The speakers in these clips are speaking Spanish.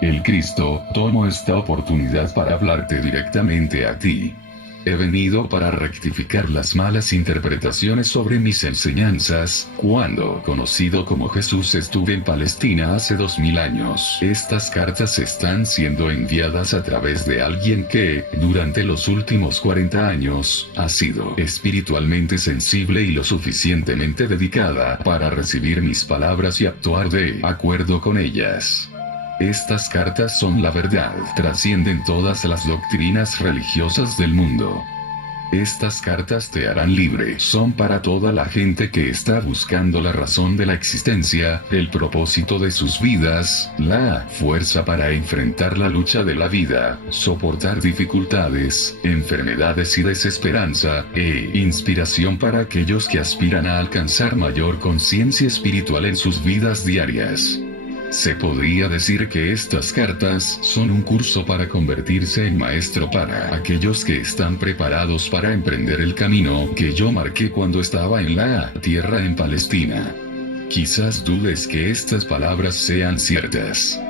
El Cristo, tomo esta oportunidad para hablarte directamente a ti. He venido para rectificar las malas interpretaciones sobre mis enseñanzas, cuando, conocido como Jesús, estuve en Palestina hace 2000 años. Estas cartas están siendo enviadas a través de alguien que, durante los últimos 40 años, ha sido espiritualmente sensible y lo suficientemente dedicada para recibir mis palabras y actuar de acuerdo con ellas. Estas cartas son la verdad, trascienden todas las doctrinas religiosas del mundo. Estas cartas te harán libre, son para toda la gente que está buscando la razón de la existencia, el propósito de sus vidas, la fuerza para enfrentar la lucha de la vida, soportar dificultades, enfermedades y desesperanza, e inspiración para aquellos que aspiran a alcanzar mayor conciencia espiritual en sus vidas diarias. Se podría decir que estas cartas son un curso para convertirse en maestro para aquellos que están preparados para emprender el camino que yo marqué cuando estaba en la tierra en Palestina. Quizás dudes que estas palabras sean ciertas.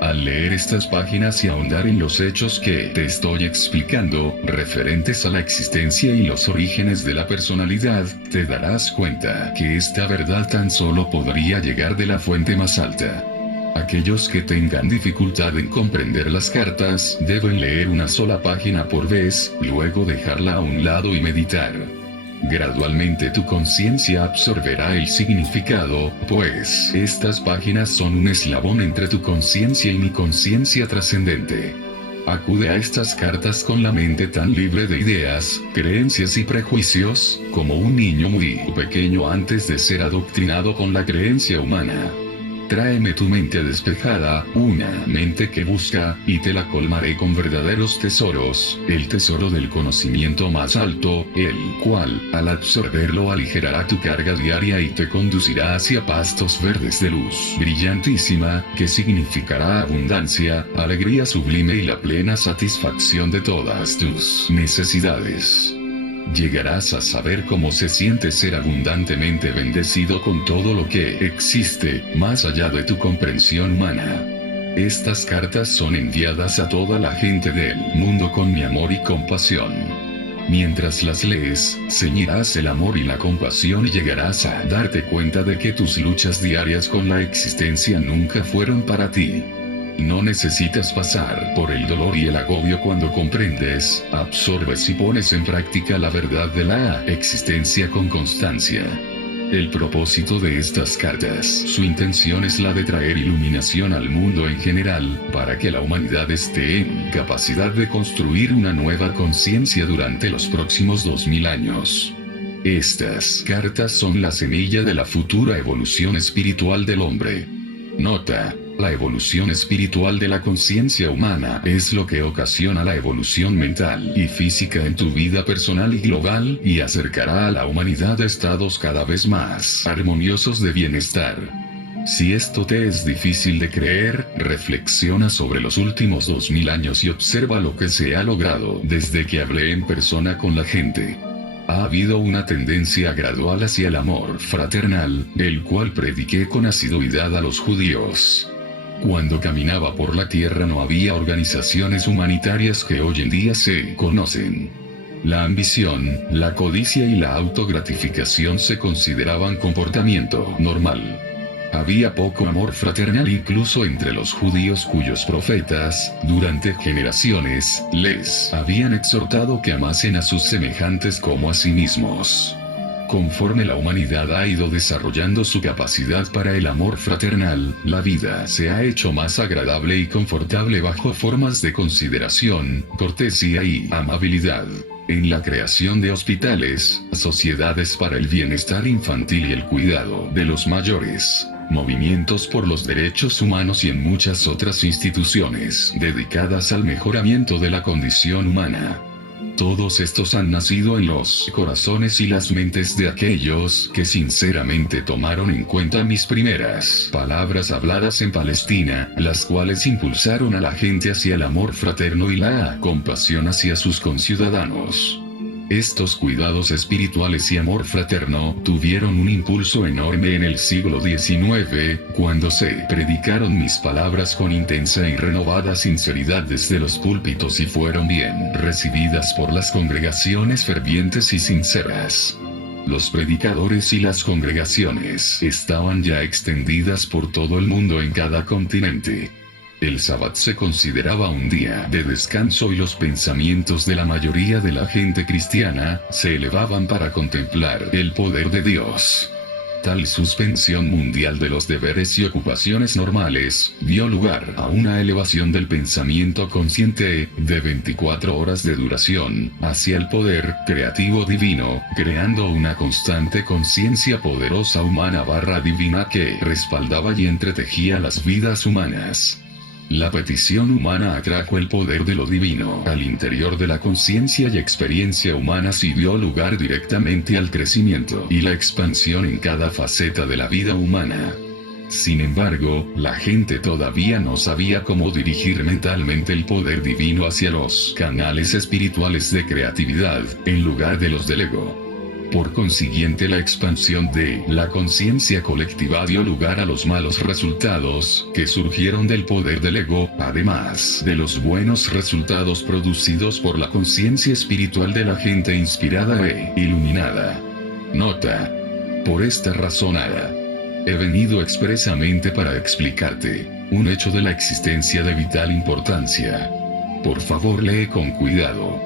Al leer estas páginas y ahondar en los hechos que te estoy explicando, referentes a la existencia y los orígenes de la personalidad, te darás cuenta que esta verdad tan solo podría llegar de la fuente más alta. Aquellos que tengan dificultad en comprender las cartas deben leer una sola página por vez, luego dejarla a un lado y meditar. Gradualmente tu conciencia absorberá el significado, pues estas páginas son un eslabón entre tu conciencia y mi conciencia trascendente. Acude a estas cartas con la mente tan libre de ideas, creencias y prejuicios, como un niño muy pequeño antes de ser adoctrinado con la creencia humana. Tráeme tu mente despejada, una mente que busca, y te la colmaré con verdaderos tesoros, el tesoro del conocimiento más alto, el cual, al absorberlo, aligerará tu carga diaria y te conducirá hacia pastos verdes de luz brillantísima, que significará abundancia, alegría sublime y la plena satisfacción de todas tus necesidades. Llegarás a saber cómo se siente ser abundantemente bendecido con todo lo que existe, más allá de tu comprensión humana. Estas cartas son enviadas a toda la gente del mundo con mi amor y compasión. Mientras las lees, ceñirás el amor y la compasión y llegarás a darte cuenta de que tus luchas diarias con la existencia nunca fueron para ti. No necesitas pasar por el dolor y el agobio cuando comprendes, absorbes y pones en práctica la verdad de la existencia con constancia. El propósito de estas cartas, su intención es la de traer iluminación al mundo en general, para que la humanidad esté en capacidad de construir una nueva conciencia durante los próximos 2000 años. Estas cartas son la semilla de la futura evolución espiritual del hombre. Nota: la evolución espiritual de la conciencia humana es lo que ocasiona la evolución mental y física en tu vida personal y global, y acercará a la humanidad a estados cada vez más armoniosos de bienestar. Si esto te es difícil de creer, reflexiona sobre los últimos 2000 años y observa lo que se ha logrado desde que hablé en persona con la gente. Ha habido una tendencia gradual hacia el amor fraternal, el cual prediqué con asiduidad a los judíos. Cuando caminaba por la tierra no había organizaciones humanitarias que hoy en día se conocen. La ambición, la codicia y la autogratificación se consideraban comportamiento normal. Había poco amor fraternal incluso entre los judíos cuyos profetas, durante generaciones, les habían exhortado que amasen a sus semejantes como a sí mismos. Conforme la humanidad ha ido desarrollando su capacidad para el amor fraternal, la vida se ha hecho más agradable y confortable bajo formas de consideración, cortesía y amabilidad. En la creación de hospitales, sociedades para el bienestar infantil y el cuidado de los mayores, movimientos por los derechos humanos y en muchas otras instituciones dedicadas al mejoramiento de la condición humana. Todos estos han nacido en los corazones y las mentes de aquellos que sinceramente tomaron en cuenta mis primeras palabras habladas en Palestina, las cuales impulsaron a la gente hacia el amor fraterno y la compasión hacia sus conciudadanos. Estos cuidados espirituales y amor fraterno tuvieron un impulso enorme en el siglo XIX, cuando se predicaron mis palabras con intensa y renovada sinceridad desde los púlpitos y fueron bien recibidas por las congregaciones fervientes y sinceras. Los predicadores y las congregaciones estaban ya extendidas por todo el mundo en cada continente. El Sabbat se consideraba un día de descanso y los pensamientos de la mayoría de la gente cristiana se elevaban para contemplar el poder de Dios. Tal suspensión mundial de los deberes y ocupaciones normales dio lugar a una elevación del pensamiento consciente de 24 horas de duración hacia el poder creativo divino, creando una constante conciencia poderosa humana divina que respaldaba y entretejía las vidas humanas. La petición humana atrajo el poder de lo divino al interior de la conciencia y experiencia humanas y dio lugar directamente al crecimiento y la expansión en cada faceta de la vida humana. Sin embargo, la gente todavía no sabía cómo dirigir mentalmente el poder divino hacia los canales espirituales de creatividad, en lugar de los del ego. Por consiguiente, la expansión de la conciencia colectiva dio lugar a los malos resultados que surgieron del poder del ego, además de los buenos resultados producidos por la conciencia espiritual de la gente inspirada e iluminada. Nota. Por esta razón he venido expresamente para explicarte un hecho de la existencia de vital importancia. Por favor, lee con cuidado.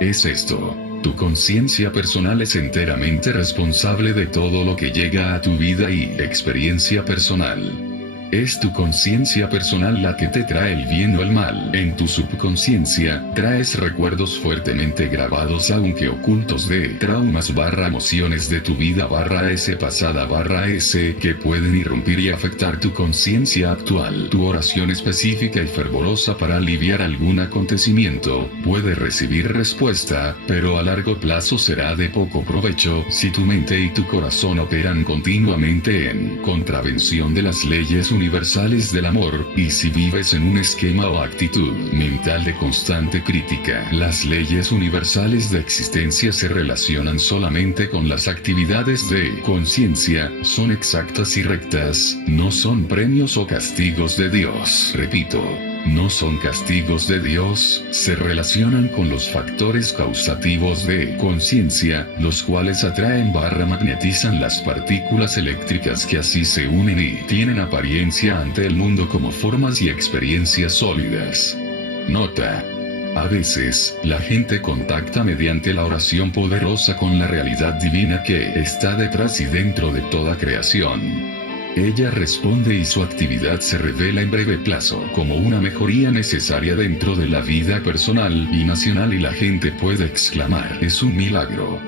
Es esto. Tu conciencia personal es enteramente responsable de todo lo que llega a tu vida y experiencia personal. Es tu conciencia personal la que te trae el bien o el mal. En tu subconsciencia, traes recuerdos fuertemente grabados aunque ocultos de traumas emociones de tu vida ese pasada ese que pueden irrumpir y afectar tu conciencia actual. Tu oración específica y fervorosa para aliviar algún acontecimiento puede recibir respuesta, pero a largo plazo será de poco provecho si tu mente y tu corazón operan continuamente en contravención de las leyes universales del amor, y si vives en un esquema o actitud mental de constante crítica. Las leyes universales de existencia se relacionan solamente con las actividades de conciencia, son exactas y rectas, no son premios o castigos de Dios. Repito, no son castigos de Dios, se relacionan con los factores causativos de conciencia, los cuales atraen magnetizan las partículas eléctricas que así se unen y tienen apariencia ante el mundo como formas y experiencias sólidas. Nota. A veces, la gente contacta mediante la oración poderosa con la realidad divina que está detrás y dentro de toda creación. Ella responde y su actividad se revela en breve plazo como una mejoría necesaria dentro de la vida personal y nacional y la gente puede exclamar, es un milagro.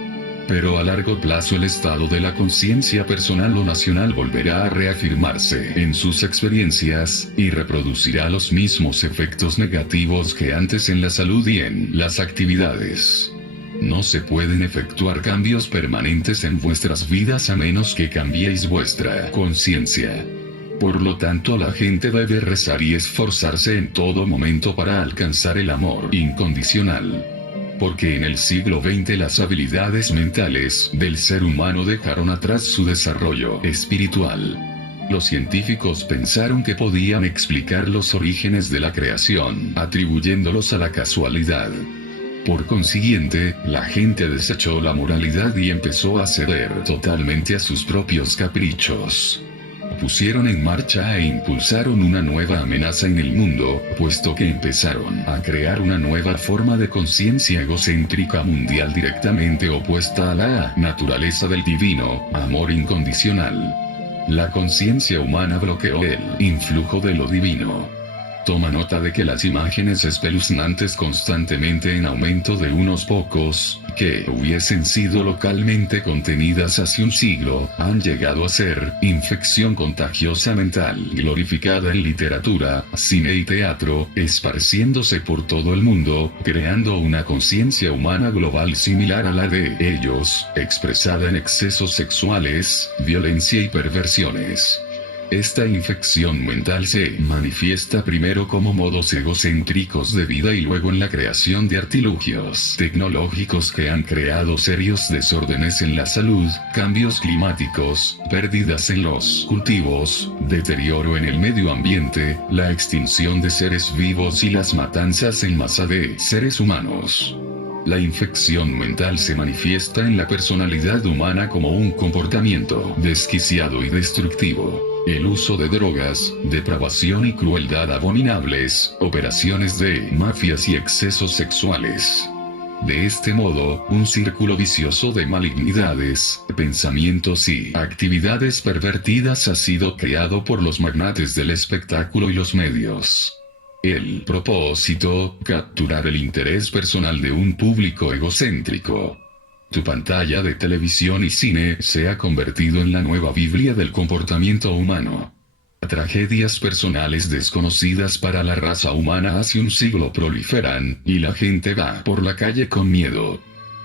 Pero a largo plazo el estado de la conciencia personal o nacional volverá a reafirmarse en sus experiencias y reproducirá los mismos efectos negativos que antes en la salud y en las actividades. No se pueden efectuar cambios permanentes en vuestras vidas a menos que cambiéis vuestra conciencia. Por lo tanto, la gente debe rezar y esforzarse en todo momento para alcanzar el amor incondicional. Porque en el siglo XX las habilidades mentales del ser humano dejaron atrás su desarrollo espiritual. Los científicos pensaron que podían explicar los orígenes de la creación, atribuyéndolos a la casualidad. Por consiguiente, la gente desechó la moralidad y empezó a ceder totalmente a sus propios caprichos. Pusieron en marcha e impulsaron una nueva amenaza en el mundo, puesto que empezaron a crear una nueva forma de conciencia egocéntrica mundial directamente opuesta a la naturaleza del divino, amor incondicional. La conciencia humana bloqueó el influjo de lo divino. Toma nota de que las imágenes espeluznantes constantemente en aumento de unos pocos, que hubiesen sido localmente contenidas hace un siglo, han llegado a ser infección contagiosa mental glorificada en literatura, cine y teatro, esparciéndose por todo el mundo, creando una conciencia humana global similar a la de ellos, expresada en excesos sexuales, violencia y perversiones. Esta infección mental se manifiesta primero como modos egocéntricos de vida y luego en la creación de artilugios tecnológicos que han creado serios desórdenes en la salud, cambios climáticos, pérdidas en los cultivos, deterioro en el medio ambiente, la extinción de seres vivos y las matanzas en masa de seres humanos. La infección mental se manifiesta en la personalidad humana como un comportamiento desquiciado y destructivo. El uso de drogas, depravación y crueldad abominables, operaciones de mafias y excesos sexuales. De este modo, un círculo vicioso de malignidades, pensamientos y actividades pervertidas ha sido creado por los magnates del espectáculo y los medios. El propósito, capturar el interés personal de un público egocéntrico. Tu pantalla de televisión y cine se ha convertido en la nueva Biblia del comportamiento humano. Tragedias personales desconocidas para la raza humana hace un siglo proliferan, y la gente va por la calle con miedo.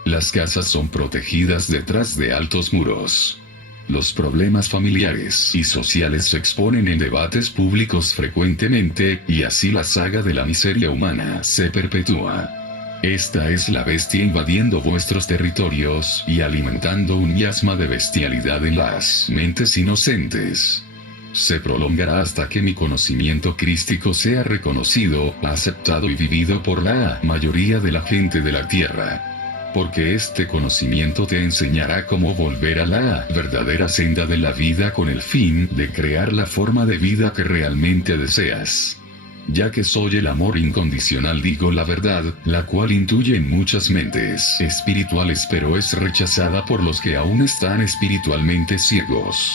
Las casas son protegidas detrás de altos muros. Los problemas familiares y sociales se exponen en debates públicos frecuentemente, y así la saga de la miseria humana se perpetúa. Esta es la bestia invadiendo vuestros territorios y alimentando un miasma de bestialidad en las mentes inocentes. Se prolongará hasta que mi conocimiento crístico sea reconocido, aceptado y vivido por la mayoría de la gente de la tierra. Porque este conocimiento te enseñará cómo volver a la verdadera senda de la vida con el fin de crear la forma de vida que realmente deseas. Ya que soy el amor incondicional, digo la verdad, la cual intuye en muchas mentes espirituales pero es rechazada por los que aún están espiritualmente ciegos.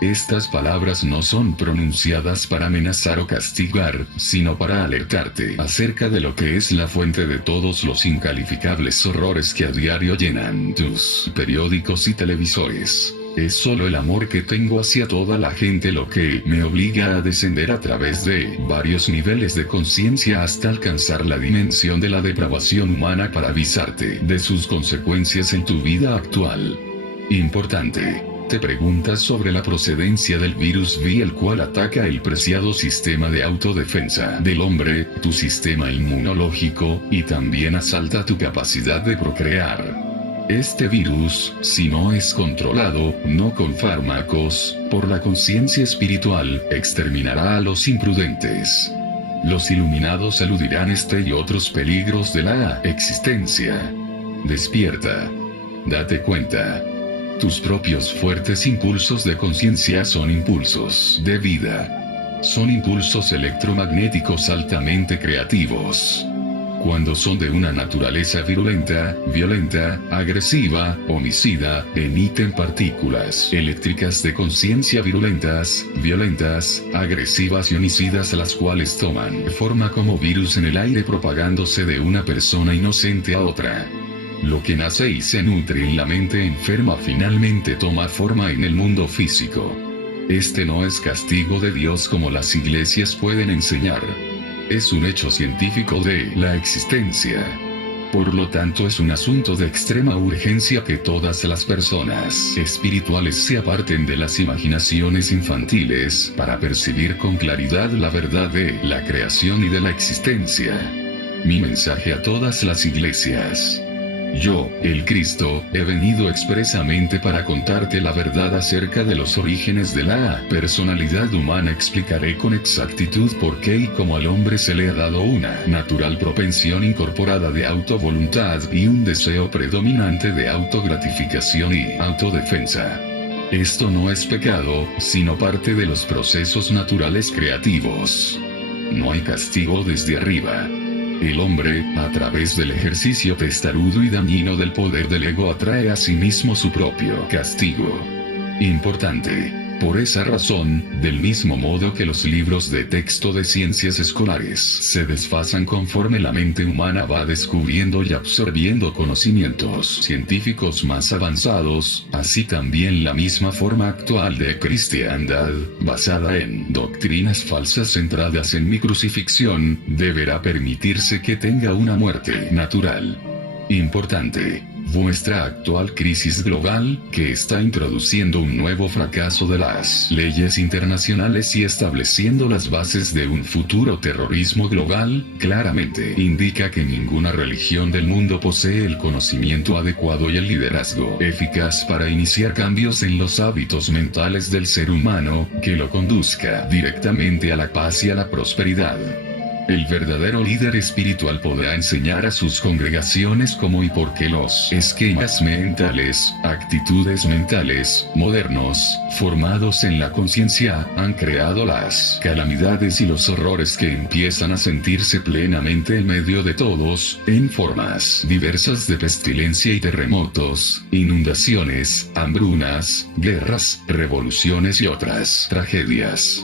Estas palabras no son pronunciadas para amenazar o castigar, sino para alertarte acerca de lo que es la fuente de todos los incalificables horrores que a diario llenan tus periódicos y televisores. Es solo el amor que tengo hacia toda la gente lo que me obliga a descender a través de varios niveles de conciencia hasta alcanzar la dimensión de la depravación humana para avisarte de sus consecuencias en tu vida actual. Importante. Te preguntas sobre la procedencia del virus V, el cual ataca el preciado sistema de autodefensa del hombre, tu sistema inmunológico, y también asalta tu capacidad de procrear. Este virus, si no es controlado, no con fármacos, por la conciencia espiritual, exterminará a los imprudentes. Los iluminados eludirán este y otros peligros de la existencia. Despierta. Date cuenta. Tus propios fuertes impulsos de conciencia son impulsos de vida. Son impulsos electromagnéticos altamente creativos. Cuando son de una naturaleza virulenta, violenta, agresiva, homicida, emiten partículas eléctricas de conciencia virulentas, violentas, agresivas y homicidas, las cuales toman forma como virus en el aire propagándose de una persona inocente a otra. Lo que nace y se nutre en la mente enferma finalmente toma forma en el mundo físico. Este no es castigo de Dios como las iglesias pueden enseñar. Es un hecho científico de la existencia. Por lo tanto, es un asunto de extrema urgencia que todas las personas espirituales se aparten de las imaginaciones infantiles para percibir con claridad la verdad de la creación y de la existencia. Mi mensaje a todas las iglesias. Yo, el Cristo, he venido expresamente para contarte la verdad acerca de los orígenes de la personalidad humana. Explicaré con exactitud por qué y cómo al hombre se le ha dado una natural propensión incorporada de autovoluntad y un deseo predominante de autogratificación y autodefensa. Esto no es pecado, sino parte de los procesos naturales creativos. No hay castigo desde arriba. El hombre, a través del ejercicio testarudo y dañino del poder del ego, atrae a sí mismo su propio castigo. Importante. Por esa razón, del mismo modo que los libros de texto de ciencias escolares se desfasan conforme la mente humana va descubriendo y absorbiendo conocimientos científicos más avanzados, así también la misma forma actual de cristiandad, basada en doctrinas falsas centradas en mi crucifixión, deberá permitirse que tenga una muerte natural. Importante. Vuestra actual crisis global, que está introduciendo un nuevo fracaso de las leyes internacionales y estableciendo las bases de un futuro terrorismo global, claramente indica que ninguna religión del mundo posee el conocimiento adecuado y el liderazgo eficaz para iniciar cambios en los hábitos mentales del ser humano, que lo conduzca directamente a la paz y a la prosperidad. El verdadero líder espiritual podrá enseñar a sus congregaciones cómo y por qué los esquemas mentales, actitudes mentales, modernos, formados en la conciencia, han creado las calamidades y los horrores que empiezan a sentirse plenamente en medio de todos, en formas diversas de pestilencia y terremotos, inundaciones, hambrunas, guerras, revoluciones y otras tragedias.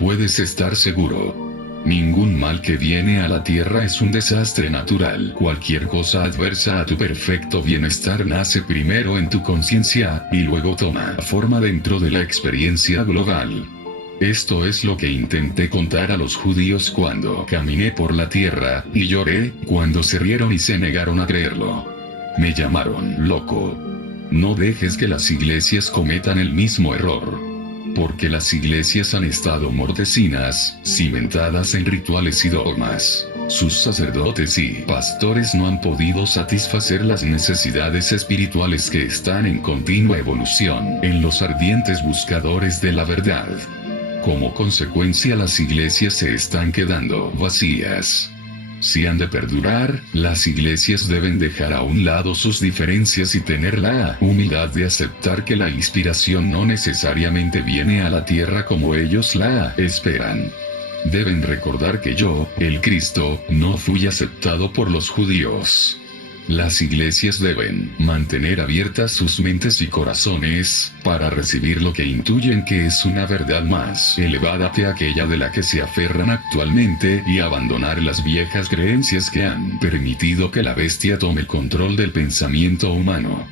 Puedes estar seguro. Ningún mal que viene a la tierra es un desastre natural. Cualquier cosa adversa a tu perfecto bienestar nace primero en tu conciencia, y luego toma forma dentro de la experiencia global. Esto es lo que intenté contar a los judíos cuando caminé por la tierra, y lloré, cuando se rieron y se negaron a creerlo. Me llamaron loco. No dejes que las iglesias cometan el mismo error. Porque las iglesias han estado mortecinas, cimentadas en rituales y dogmas. Sus sacerdotes y pastores no han podido satisfacer las necesidades espirituales que están en continua evolución en los ardientes buscadores de la verdad. Como consecuencia, las iglesias se están quedando vacías. Si han de perdurar, las iglesias deben dejar a un lado sus diferencias y tener la humildad de aceptar que la inspiración no necesariamente viene a la tierra como ellos la esperan. Deben recordar que yo, el Cristo, no fui aceptado por los judíos. Las iglesias deben mantener abiertas sus mentes y corazones, para recibir lo que intuyen que es una verdad más elevada que aquella de la que se aferran actualmente y abandonar las viejas creencias que han permitido que la bestia tome el control del pensamiento humano.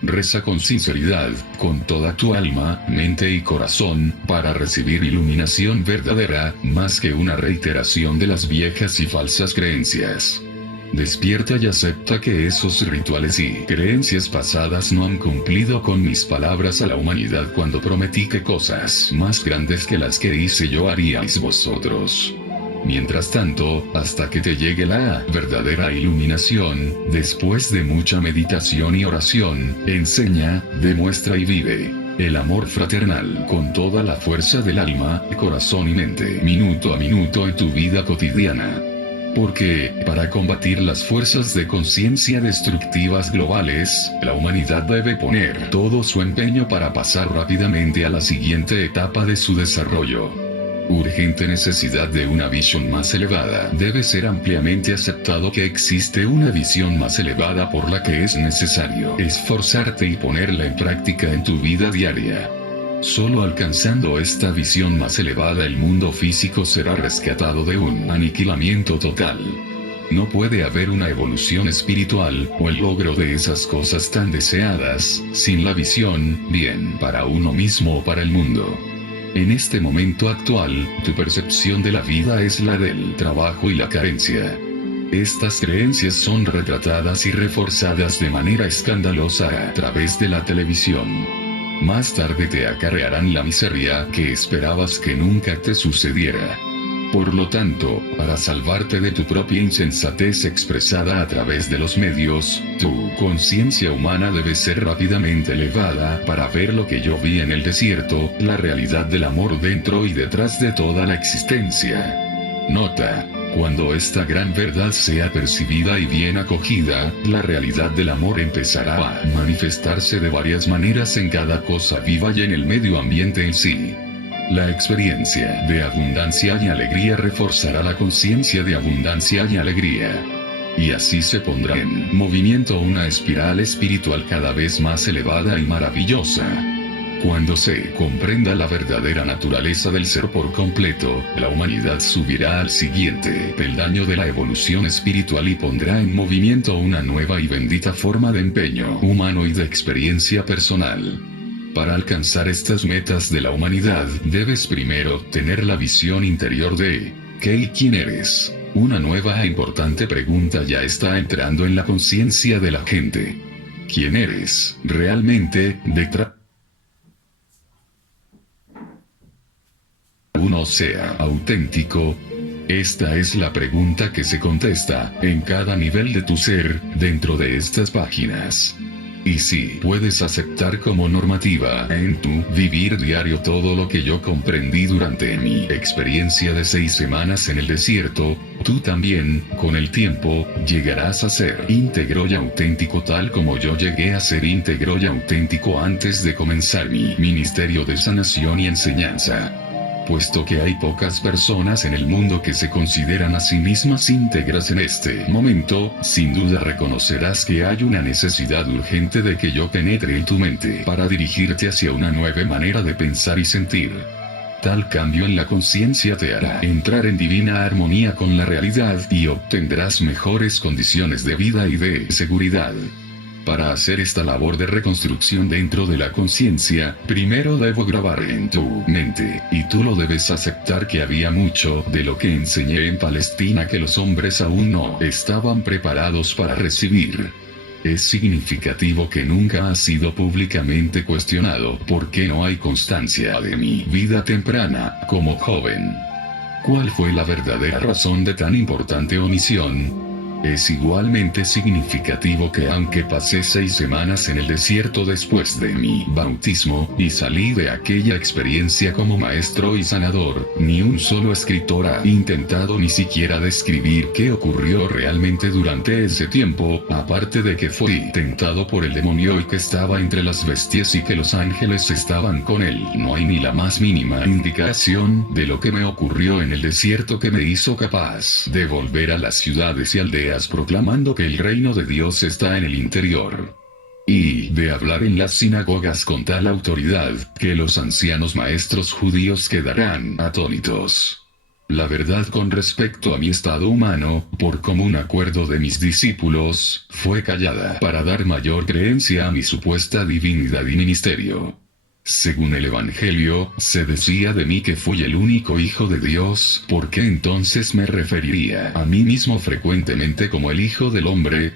Reza con sinceridad, con toda tu alma, mente y corazón, para recibir iluminación verdadera, más que una reiteración de las viejas y falsas creencias. Despierta y acepta que esos rituales y creencias pasadas no han cumplido con mis palabras a la humanidad cuando prometí que cosas más grandes que las que hice yo haríais vosotros. Mientras tanto, hasta que te llegue la verdadera iluminación, después de mucha meditación y oración, enseña, demuestra y vive el amor fraternal con toda la fuerza del alma, corazón y mente, minuto a minuto en tu vida cotidiana. Porque, para combatir las fuerzas de conciencia destructivas globales, la humanidad debe poner todo su empeño para pasar rápidamente a la siguiente etapa de su desarrollo. Urgente necesidad de una visión más elevada. Debe ser ampliamente aceptado que existe una visión más elevada por la que es necesario esforzarte y ponerla en práctica en tu vida diaria. Solo alcanzando esta visión más elevada el mundo físico será rescatado de un aniquilamiento total. No puede haber una evolución espiritual, o el logro de esas cosas tan deseadas, sin la visión, bien para uno mismo o para el mundo. En este momento actual, tu percepción de la vida es la del trabajo y la carencia. Estas creencias son retratadas y reforzadas de manera escandalosa a través de la televisión. Más tarde te acarrearán la miseria que esperabas que nunca te sucediera. Por lo tanto, para salvarte de tu propia insensatez expresada a través de los medios, tu conciencia humana debe ser rápidamente elevada para ver lo que yo vi en el desierto, la realidad del amor dentro y detrás de toda la existencia. Nota. Cuando esta gran verdad sea percibida y bien acogida, la realidad del amor empezará a manifestarse de varias maneras en cada cosa viva y en el medio ambiente en sí. La experiencia de abundancia y alegría reforzará la conciencia de abundancia y alegría. Y así se pondrá en movimiento una espiral espiritual cada vez más elevada y maravillosa. Cuando se comprenda la verdadera naturaleza del ser por completo, la humanidad subirá al siguiente peldaño de la evolución espiritual y pondrá en movimiento una nueva y bendita forma de empeño humano y de experiencia personal. Para alcanzar estas metas de la humanidad, debes primero tener la visión interior de ¿qué y quién eres? Una nueva e importante pregunta ya está entrando en la conciencia de la gente. quién eres realmente detrás. Uno sea auténtico. Esta es la pregunta que se contesta en cada nivel de tu ser dentro de estas páginas. Y si puedes aceptar como normativa en tu vivir diario todo lo que yo comprendí durante mi experiencia de 6 semanas en el desierto, tú también, con el tiempo, llegarás a ser íntegro y auténtico tal como yo llegué a ser íntegro y auténtico antes de comenzar mi ministerio de sanación y enseñanza. Puesto que hay pocas personas en el mundo que se consideran a sí mismas íntegras en este momento, sin duda reconocerás que hay una necesidad urgente de que yo penetre en tu mente para dirigirte hacia una nueva manera de pensar y sentir. Tal cambio en la conciencia te hará entrar en divina armonía con la realidad y obtendrás mejores condiciones de vida y de seguridad. Para hacer esta labor de reconstrucción dentro de la conciencia, primero debo grabar en tu mente, y tú lo debes aceptar que había mucho de lo que enseñé en Palestina que los hombres aún no estaban preparados para recibir. Es significativo que nunca ha sido públicamente cuestionado porque no hay constancia de mi vida temprana, como joven. ¿Cuál fue la verdadera razón de tan importante omisión? Es igualmente significativo que aunque pasé 6 semanas en el desierto después de mi bautismo, y salí de aquella experiencia como maestro y sanador, ni un solo escritor ha intentado ni siquiera describir qué ocurrió realmente durante ese tiempo, aparte de que fui tentado por el demonio y que estaba entre las bestias y que los ángeles estaban con él. No hay ni la más mínima indicación de lo que me ocurrió en el desierto que me hizo capaz de volver a las ciudades y aldeas proclamando que el reino de Dios está en el interior. Y de hablar en las sinagogas con tal autoridad, que los ancianos maestros judíos quedarán atónitos. La verdad con respecto a mi estado humano, por común acuerdo de mis discípulos, fue callada para dar mayor creencia a mi supuesta divinidad y ministerio. Según el Evangelio, se decía de mí que fui el único hijo de Dios, ¿por qué entonces me referiría a mí mismo frecuentemente como el Hijo del Hombre?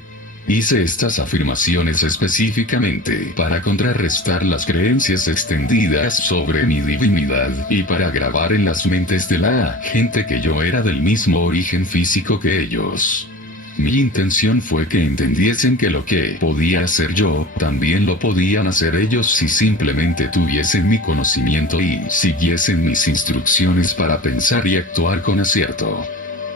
Hice estas afirmaciones específicamente para contrarrestar las creencias extendidas sobre mi divinidad y para grabar en las mentes de la gente que yo era del mismo origen físico que ellos. Mi intención fue que entendiesen que lo que podía hacer yo, también lo podían hacer ellos si simplemente tuviesen mi conocimiento y siguiesen mis instrucciones para pensar y actuar con acierto.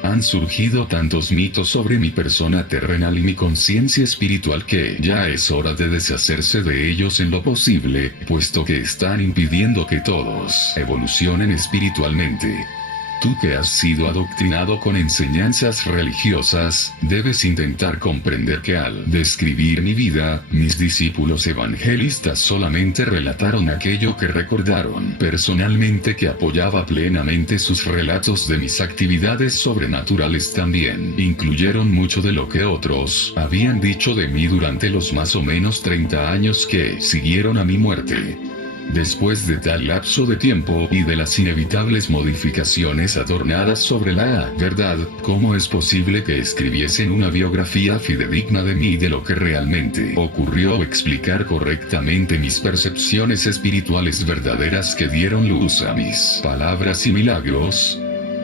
Han surgido tantos mitos sobre mi persona terrenal y mi conciencia espiritual que ya es hora de deshacerse de ellos en lo posible, puesto que están impidiendo que todos evolucionen espiritualmente. Tú que has sido adoctrinado con enseñanzas religiosas, debes intentar comprender que al describir mi vida, mis discípulos evangelistas solamente relataron aquello que recordaron personalmente, que apoyaba plenamente sus relatos de mis actividades sobrenaturales. También incluyeron mucho de lo que otros habían dicho de mí durante los más o menos 30 años que siguieron a mi muerte. Después de tal lapso de tiempo y de las inevitables modificaciones adornadas sobre la verdad, ¿cómo es posible que escribiesen una biografía fidedigna de mí y de lo que realmente ocurrió, o explicar correctamente mis percepciones espirituales verdaderas que dieron luz a mis palabras y milagros?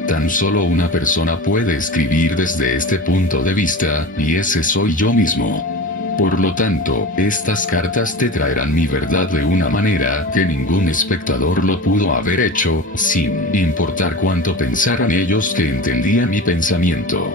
Tan solo una persona puede escribir desde este punto de vista, y ese soy yo mismo. Por lo tanto, estas cartas te traerán mi verdad de una manera que ningún espectador lo pudo haber hecho, sin importar cuánto pensaran ellos que entendían mi pensamiento.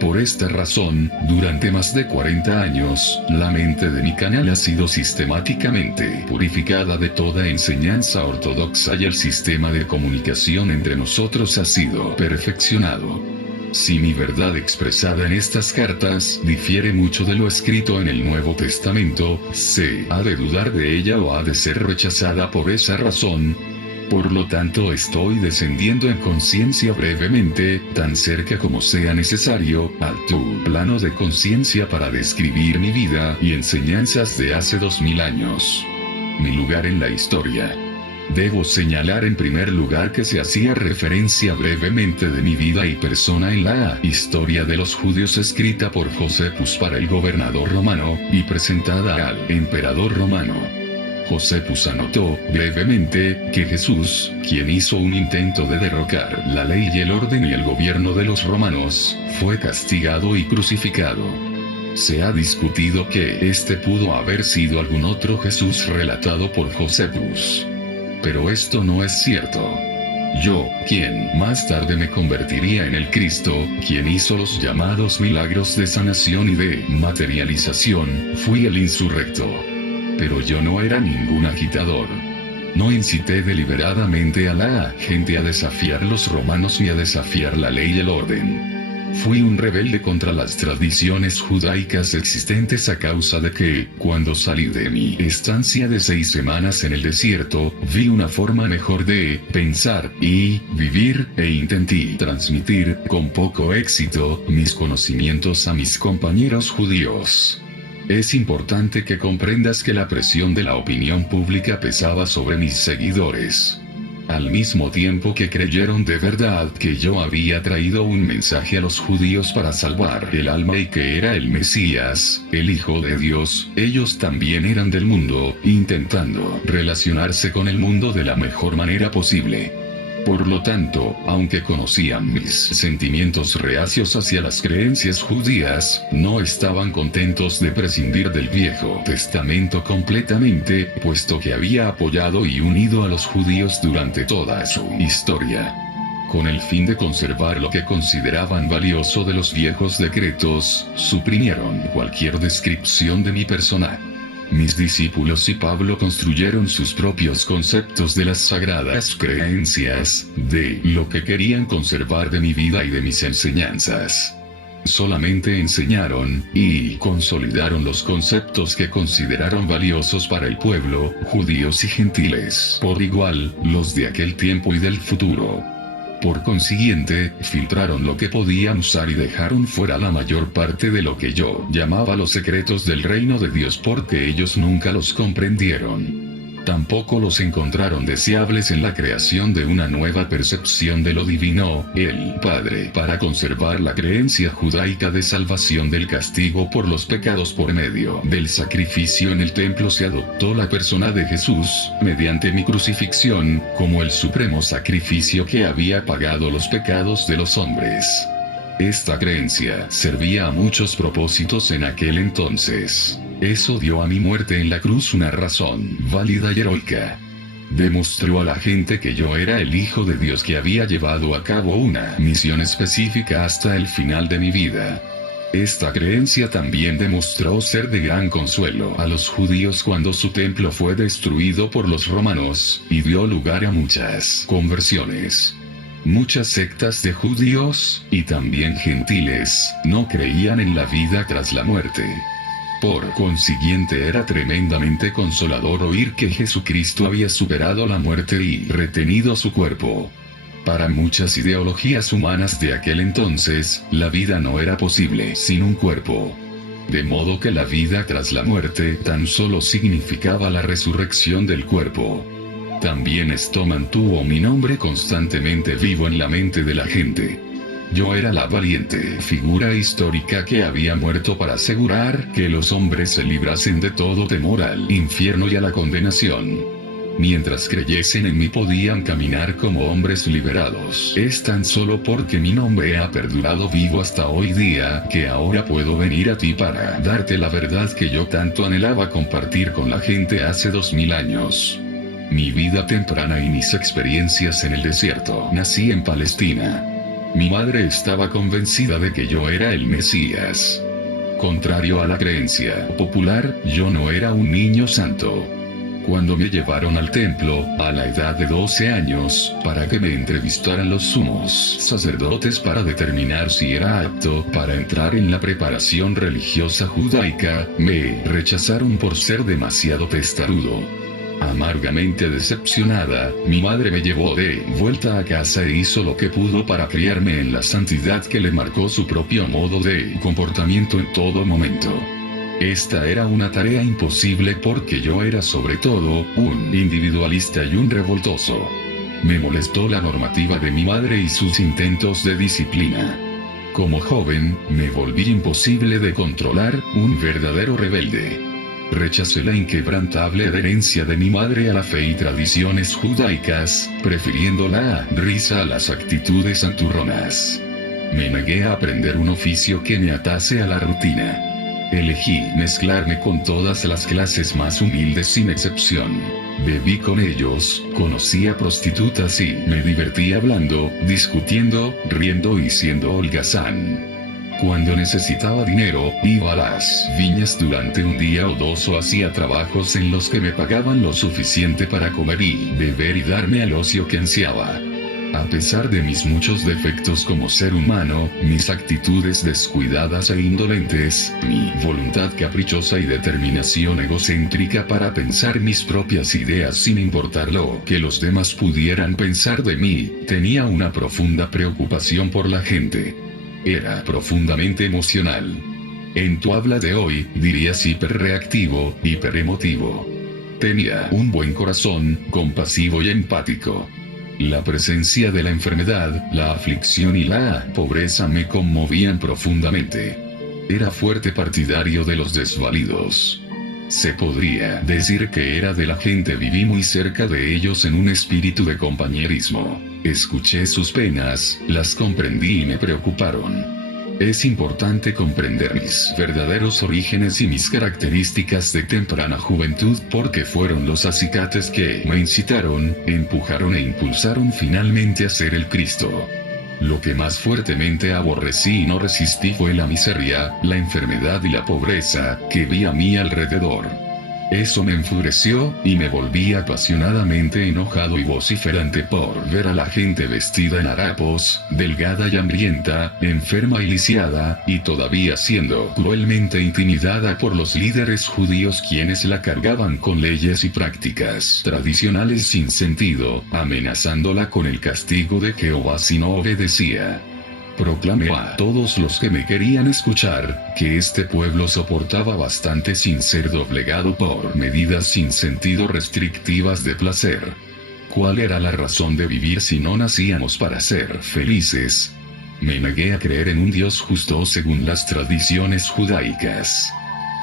Por esta razón, durante más de 40 años, la mente de mi canal ha sido sistemáticamente purificada de toda enseñanza ortodoxa y el sistema de comunicación entre nosotros ha sido perfeccionado. Si mi verdad expresada en estas cartas difiere mucho de lo escrito en el Nuevo Testamento, se ha de dudar de ella o ha de ser rechazada por esa razón. Por lo tanto, estoy descendiendo en conciencia brevemente, tan cerca como sea necesario, a tu plano de conciencia para describir mi vida y enseñanzas de hace 2000 años. Mi lugar en la historia. Debo señalar en primer lugar que se hacía referencia brevemente de mi vida y persona en la Historia de los Judíos escrita por Josefus para el gobernador romano, y presentada al emperador romano. Josefus anotó, brevemente, que Jesús, quien hizo un intento de derrocar la ley y el orden y el gobierno de los romanos, fue castigado y crucificado. Se ha discutido que este pudo haber sido algún otro Jesús relatado por Josefus. Pero esto no es cierto. Yo, quien más tarde me convertiría en el Cristo, quien hizo los llamados milagros de sanación y de materialización, fui el insurrecto. Pero yo no era ningún agitador. No incité deliberadamente a la gente a desafiar los romanos ni a desafiar la ley y el orden. Fui un rebelde contra las tradiciones judaicas existentes a causa de que, cuando salí de mi estancia de 6 semanas en el desierto, vi una forma mejor de pensar y vivir, e intenté transmitir, con poco éxito, mis conocimientos a mis compañeros judíos. Es importante que comprendas que la presión de la opinión pública pesaba sobre mis seguidores. Al mismo tiempo que creyeron de verdad que yo había traído un mensaje a los judíos para salvar el alma y que era el Mesías, el Hijo de Dios, ellos también eran del mundo, intentando relacionarse con el mundo de la mejor manera posible. Por lo tanto, aunque conocían mis sentimientos reacios hacia las creencias judías, no estaban contentos de prescindir del Viejo Testamento completamente, puesto que había apoyado y unido a los judíos durante toda su historia. Con el fin de conservar lo que consideraban valioso de los viejos decretos, suprimieron cualquier descripción de mi persona. Mis discípulos y Pablo construyeron sus propios conceptos de las sagradas creencias, de lo que querían conservar de mi vida y de mis enseñanzas. Solamente enseñaron y consolidaron los conceptos que consideraron valiosos para el pueblo, judíos y gentiles, por igual, los de aquel tiempo y del futuro. Por consiguiente, filtraron lo que podían usar y dejaron fuera la mayor parte de lo que yo llamaba los secretos del reino de Dios porque ellos nunca los comprendieron. Tampoco los encontraron deseables en la creación de una nueva percepción de lo divino, el Padre, para conservar la creencia judaica de salvación del castigo por los pecados por medio del sacrificio en el templo. Se adoptó la persona de Jesús, mediante mi crucifixión, como el supremo sacrificio que había pagado los pecados de los hombres. Esta creencia servía a muchos propósitos en aquel entonces. Eso dio a mi muerte en la cruz una razón válida y heroica. Demostró a la gente que yo era el Hijo de Dios que había llevado a cabo una misión específica hasta el final de mi vida. Esta creencia también demostró ser de gran consuelo a los judíos cuando su templo fue destruido por los romanos, y dio lugar a muchas conversiones. Muchas sectas de judíos, y también gentiles, no creían en la vida tras la muerte. Por consiguiente era tremendamente consolador oír que Jesucristo había superado la muerte y retenido su cuerpo. Para muchas ideologías humanas de aquel entonces, la vida no era posible sin un cuerpo. De modo que la vida tras la muerte tan solo significaba la resurrección del cuerpo. También esto mantuvo mi nombre constantemente vivo en la mente de la gente. Yo era la valiente figura histórica que había muerto para asegurar que los hombres se librasen de todo temor al infierno y a la condenación. Mientras creyesen en mí podían caminar como hombres liberados. Es tan solo porque mi nombre ha perdurado vivo hasta hoy día que ahora puedo venir a ti para darte la verdad que yo tanto anhelaba compartir con la gente hace 2000 años. Mi vida temprana y mis experiencias en el desierto. Nací en Palestina. Mi madre estaba convencida de que yo era el Mesías. Contrario a la creencia popular, yo no era un niño santo. Cuando me llevaron al templo, a la edad de 12 años, para que me entrevistaran los sumos sacerdotes para determinar si era apto para entrar en la preparación religiosa judaica, me rechazaron por ser demasiado testarudo. Amargamente decepcionada, mi madre me llevó de vuelta a casa e hizo lo que pudo para criarme en la santidad que le marcó su propio modo de comportamiento en todo momento. Esta era una tarea imposible porque yo era sobre todo un individualista y un revoltoso. Me molestó la normativa de mi madre y sus intentos de disciplina. Como joven, me volví imposible de controlar, un verdadero rebelde. Rechacé la inquebrantable adherencia de mi madre a la fe y tradiciones judaicas, prefiriendo la risa a las actitudes santurronas. Me negué a aprender un oficio que me atase a la rutina. Elegí mezclarme con todas las clases más humildes sin excepción. Bebí con ellos, conocí a prostitutas y me divertí hablando, discutiendo, riendo y siendo holgazán. Cuando necesitaba dinero, iba a las viñas durante un día o dos o hacía trabajos en los que me pagaban lo suficiente para comer y beber y darme al ocio que ansiaba. A pesar de mis muchos defectos como ser humano, mis actitudes descuidadas e indolentes, mi voluntad caprichosa y determinación egocéntrica para pensar mis propias ideas sin importar lo que los demás pudieran pensar de mí, tenía una profunda preocupación por la gente. Era profundamente emocional. En tu habla de hoy, dirías hiperreactivo, hiperemotivo. Tenía un buen corazón, compasivo y empático. La presencia de la enfermedad, la aflicción y la pobreza me conmovían profundamente. Era fuerte partidario de los desvalidos. Se podría decir que era de la gente, viví muy cerca de ellos en un espíritu de compañerismo. Escuché sus penas, las comprendí y me preocuparon. Es importante comprender mis verdaderos orígenes y mis características de temprana juventud porque fueron los acicates que me incitaron, empujaron e impulsaron finalmente a ser el Cristo. Lo que más fuertemente aborrecí y no resistí fue la miseria, la enfermedad y la pobreza que vi a mi alrededor. Eso me enfureció, y me volví apasionadamente enojado y vociferante por ver a la gente vestida en harapos, delgada y hambrienta, enferma y lisiada, y todavía siendo cruelmente intimidada por los líderes judíos quienes la cargaban con leyes y prácticas tradicionales sin sentido, amenazándola con el castigo de Jehová si no obedecía. Proclamé a todos los que me querían escuchar, que este pueblo soportaba bastante sin ser doblegado por medidas sin sentido restrictivas de placer. ¿Cuál era la razón de vivir si no nacíamos para ser felices? Me negué a creer en un Dios justo según las tradiciones judaicas.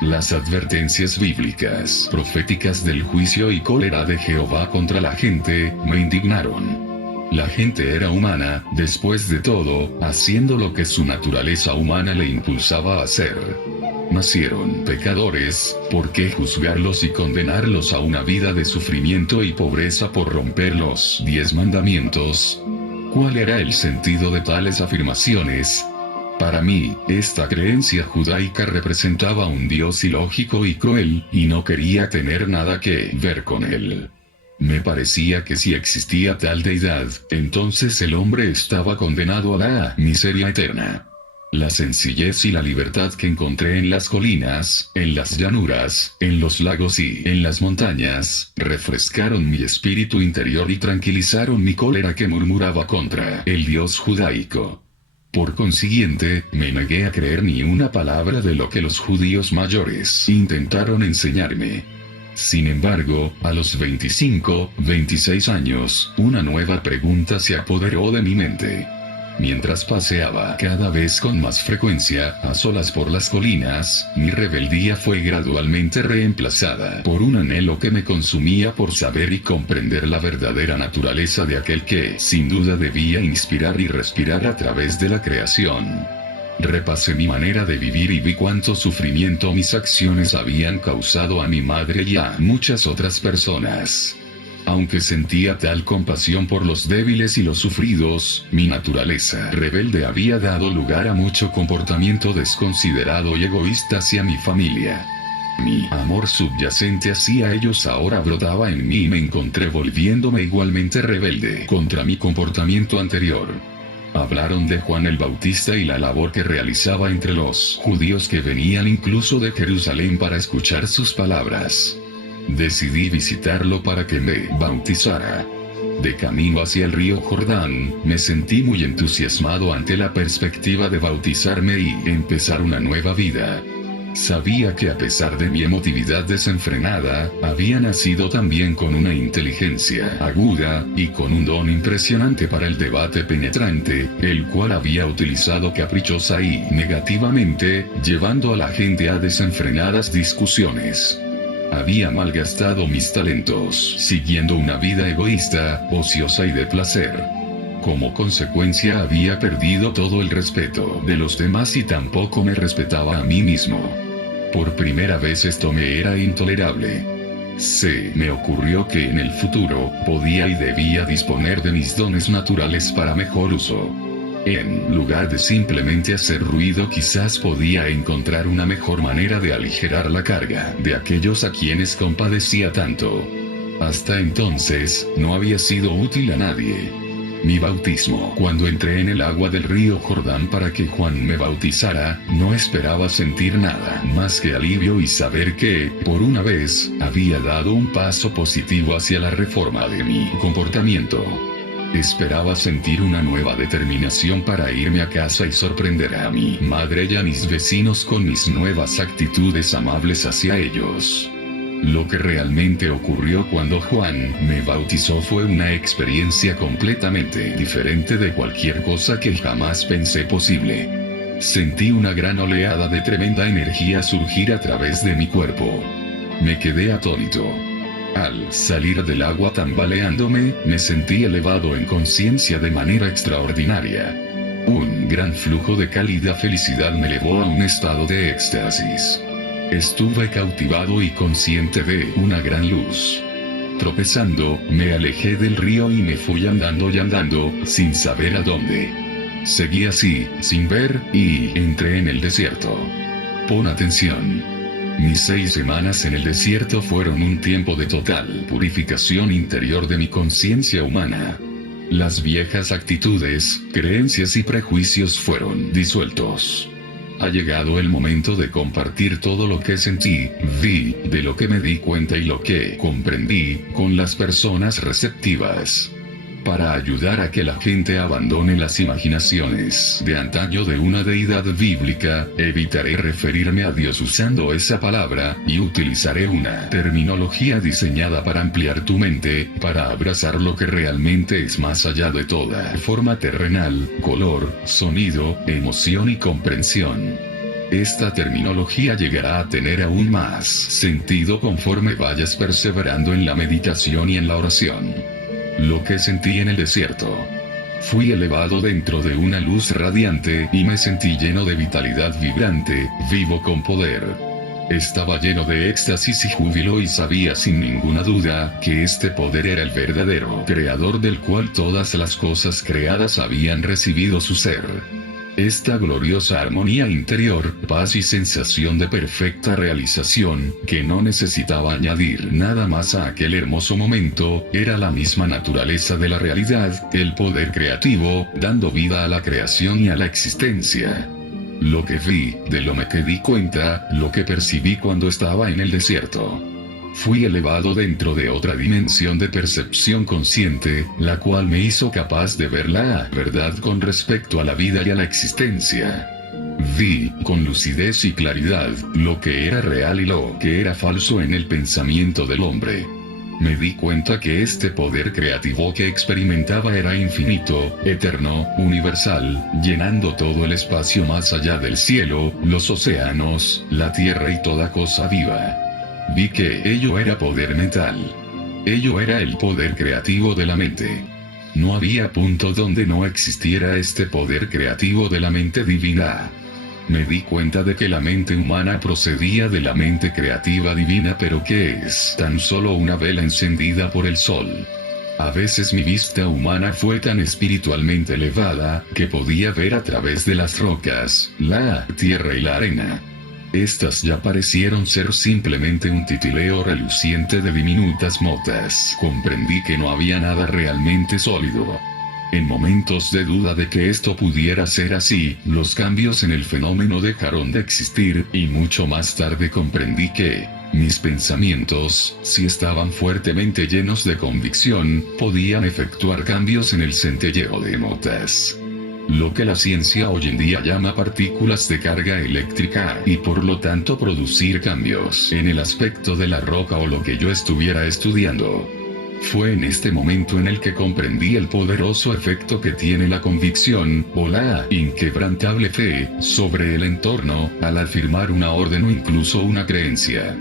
Las advertencias bíblicas, proféticas del juicio y cólera de Jehová contra la gente, me indignaron. La gente era humana, después de todo, haciendo lo que su naturaleza humana le impulsaba a hacer. Nacieron pecadores, ¿por qué juzgarlos y condenarlos a una vida de sufrimiento y pobreza por romper los 10 mandamientos? ¿Cuál era el sentido de tales afirmaciones? Para mí, esta creencia judaica representaba un Dios ilógico y cruel, y no quería tener nada que ver con él. Me parecía que si existía tal deidad, entonces el hombre estaba condenado a la miseria eterna. La sencillez y la libertad que encontré en las colinas, en las llanuras, en los lagos y en las montañas, refrescaron mi espíritu interior y tranquilizaron mi cólera que murmuraba contra el Dios judaico. Por consiguiente, me negué a creer ni una palabra de lo que los judíos mayores intentaron enseñarme. Sin embargo, a los 26 años, una nueva pregunta se apoderó de mi mente. Mientras paseaba cada vez con más frecuencia a solas por las colinas, mi rebeldía fue gradualmente reemplazada por un anhelo que me consumía por saber y comprender la verdadera naturaleza de aquel que, sin duda, debía inspirar y respirar a través de la creación. Repasé mi manera de vivir y vi cuánto sufrimiento mis acciones habían causado a mi madre y a muchas otras personas. Aunque sentía tal compasión por los débiles y los sufridos, mi naturaleza rebelde había dado lugar a mucho comportamiento desconsiderado y egoísta hacia mi familia. Mi amor subyacente hacia ellos ahora brotaba en mí y me encontré volviéndome igualmente rebelde contra mi comportamiento anterior. Hablaron de Juan el Bautista y la labor que realizaba entre los judíos que venían incluso de Jerusalén para escuchar sus palabras. Decidí visitarlo para que me bautizara. De camino hacia el río Jordán, me sentí muy entusiasmado ante la perspectiva de bautizarme y empezar una nueva vida. Sabía que a pesar de mi emotividad desenfrenada, había nacido también con una inteligencia aguda, y con un don impresionante para el debate penetrante, el cual había utilizado caprichosa y negativamente, llevando a la gente a desenfrenadas discusiones. Había malgastado mis talentos, siguiendo una vida egoísta, ociosa y de placer. Como consecuencia había perdido todo el respeto de los demás y tampoco me respetaba a mí mismo. Por primera vez esto me era intolerable. Se me ocurrió que en el futuro, podía y debía disponer de mis dones naturales para mejor uso. En lugar de simplemente hacer ruido, quizás podía encontrar una mejor manera de aligerar la carga de aquellos a quienes compadecía tanto. Hasta entonces, no había sido útil a nadie. Mi bautismo. Cuando entré en el agua del río Jordán para que Juan me bautizara, no esperaba sentir nada más que alivio y saber que, por una vez, había dado un paso positivo hacia la reforma de mi comportamiento. Esperaba sentir una nueva determinación para irme a casa y sorprender a mi madre y a mis vecinos con mis nuevas actitudes amables hacia ellos. Lo que realmente ocurrió cuando Juan me bautizó fue una experiencia completamente diferente de cualquier cosa que jamás pensé posible. Sentí una gran oleada de tremenda energía surgir a través de mi cuerpo. Me quedé atónito. Al salir del agua tambaleándome, me sentí elevado en conciencia de manera extraordinaria. Un gran flujo de cálida felicidad me elevó a un estado de éxtasis. Estuve cautivado y consciente de una gran luz. Tropezando, me alejé del río y me fui andando y andando, sin saber a dónde. Seguí así, sin ver, y entré en el desierto. Pon atención. Mis 6 semanas en el desierto fueron un tiempo de total purificación interior de mi conciencia humana. Las viejas actitudes, creencias y prejuicios fueron disueltos. Ha llegado el momento de compartir todo lo que sentí, vi, de lo que me di cuenta y lo que comprendí, con las personas receptivas. Para ayudar a que la gente abandone las imaginaciones de antaño de una deidad bíblica, evitaré referirme a Dios usando esa palabra, y utilizaré una terminología diseñada para ampliar tu mente, para abrazar lo que realmente es más allá de toda forma terrenal, color, sonido, emoción y comprensión. Esta terminología llegará a tener aún más sentido conforme vayas perseverando en la meditación y en la oración. Lo que sentí en el desierto. Fui elevado dentro de una luz radiante y me sentí lleno de vitalidad vibrante, vivo con poder. Estaba lleno de éxtasis y júbilo y sabía sin ninguna duda que este poder era el verdadero creador del cual todas las cosas creadas habían recibido su ser. Esta gloriosa armonía interior, paz y sensación de perfecta realización, que no necesitaba añadir nada más a aquel hermoso momento, era la misma naturaleza de la realidad, el poder creativo, dando vida a la creación y a la existencia. Lo que vi, de lo que di cuenta, lo que percibí cuando estaba en el desierto. Fui elevado dentro de otra dimensión de percepción consciente, la cual me hizo capaz de ver la verdad con respecto a la vida y a la existencia. Vi, con lucidez y claridad, lo que era real y lo que era falso en el pensamiento del hombre. Me di cuenta que este poder creativo que experimentaba era infinito, eterno, universal, llenando todo el espacio más allá del cielo, los océanos, la tierra y toda cosa viva. Vi que ello era poder mental. Ello era el poder creativo de la mente. No había punto donde no existiera este poder creativo de la mente divina. Me di cuenta de que la mente humana procedía de la mente creativa divina, pero que es tan solo una vela encendida por el sol. A veces mi vista humana fue tan espiritualmente elevada, que podía ver a través de las rocas, la tierra y la arena. Estas ya parecieron ser simplemente un titileo reluciente de diminutas motas. Comprendí que no había nada realmente sólido. En momentos de duda de que esto pudiera ser así, los cambios en el fenómeno dejaron de existir, y mucho más tarde comprendí que mis pensamientos, si estaban fuertemente llenos de convicción, podían efectuar cambios en el centelleo de motas. lo que la ciencia hoy en día llama partículas de carga eléctrica, y por lo tanto producir cambios en el aspecto de la roca o lo que yo estuviera estudiando. Fue en este momento en el que comprendí el poderoso efecto que tiene la convicción, o la inquebrantable fe, sobre el entorno, al afirmar una orden o incluso una creencia.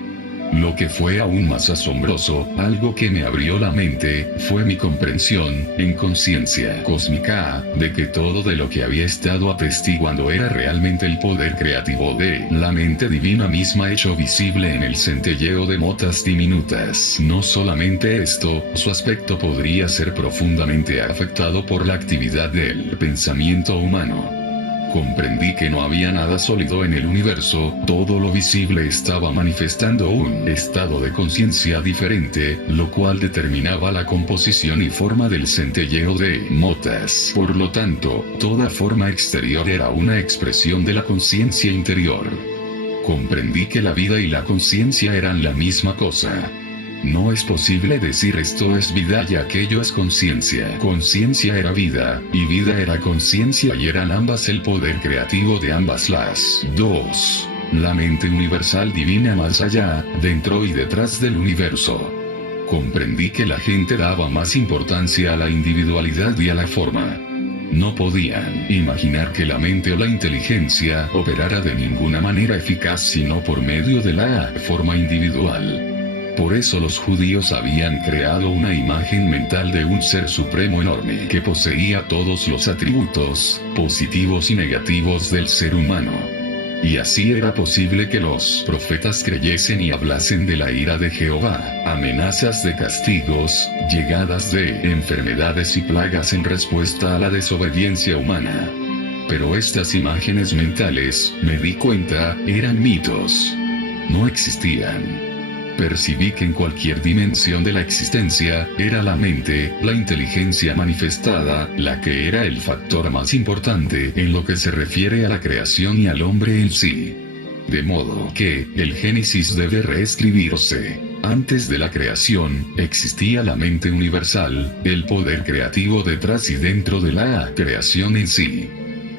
Lo que fue aún más asombroso, algo que me abrió la mente, fue mi comprensión, en conciencia cósmica, de que todo de lo que había estado atestiguando era realmente el poder creativo de la mente divina misma hecho visible en el centelleo de motas diminutas. No solamente esto, su aspecto podría ser profundamente afectado por la actividad del pensamiento humano. Comprendí que no había nada sólido en el universo, todo lo visible estaba manifestando un estado de conciencia diferente, lo cual determinaba la composición y forma del centelleo de motas. Por lo tanto, toda forma exterior era una expresión de la conciencia interior. Comprendí que la vida y la conciencia eran la misma cosa. No es posible decir esto es vida y aquello es conciencia. Conciencia era vida, y vida era conciencia y eran ambas el poder creativo de ambas las dos. La mente universal divina más allá, dentro y detrás del universo. Comprendí que la gente daba más importancia a la individualidad y a la forma. No podían imaginar que la mente o la inteligencia operara de ninguna manera eficaz sino por medio de la forma individual. Por eso los judíos habían creado una imagen mental de un ser supremo enorme que poseía todos los atributos, positivos y negativos del ser humano. Y así era posible que los profetas creyesen y hablasen de la ira de Jehová, amenazas de castigos, llegadas de enfermedades y plagas en respuesta a la desobediencia humana. Pero estas imágenes mentales, me di cuenta, eran mitos. No existían. Percibí que en cualquier dimensión de la existencia, era la mente, la inteligencia manifestada, la que era el factor más importante en lo que se refiere a la creación y al hombre en sí. De modo que, el Génesis debe reescribirse. Antes de la creación, existía la mente universal, el poder creativo detrás y dentro de la creación en sí.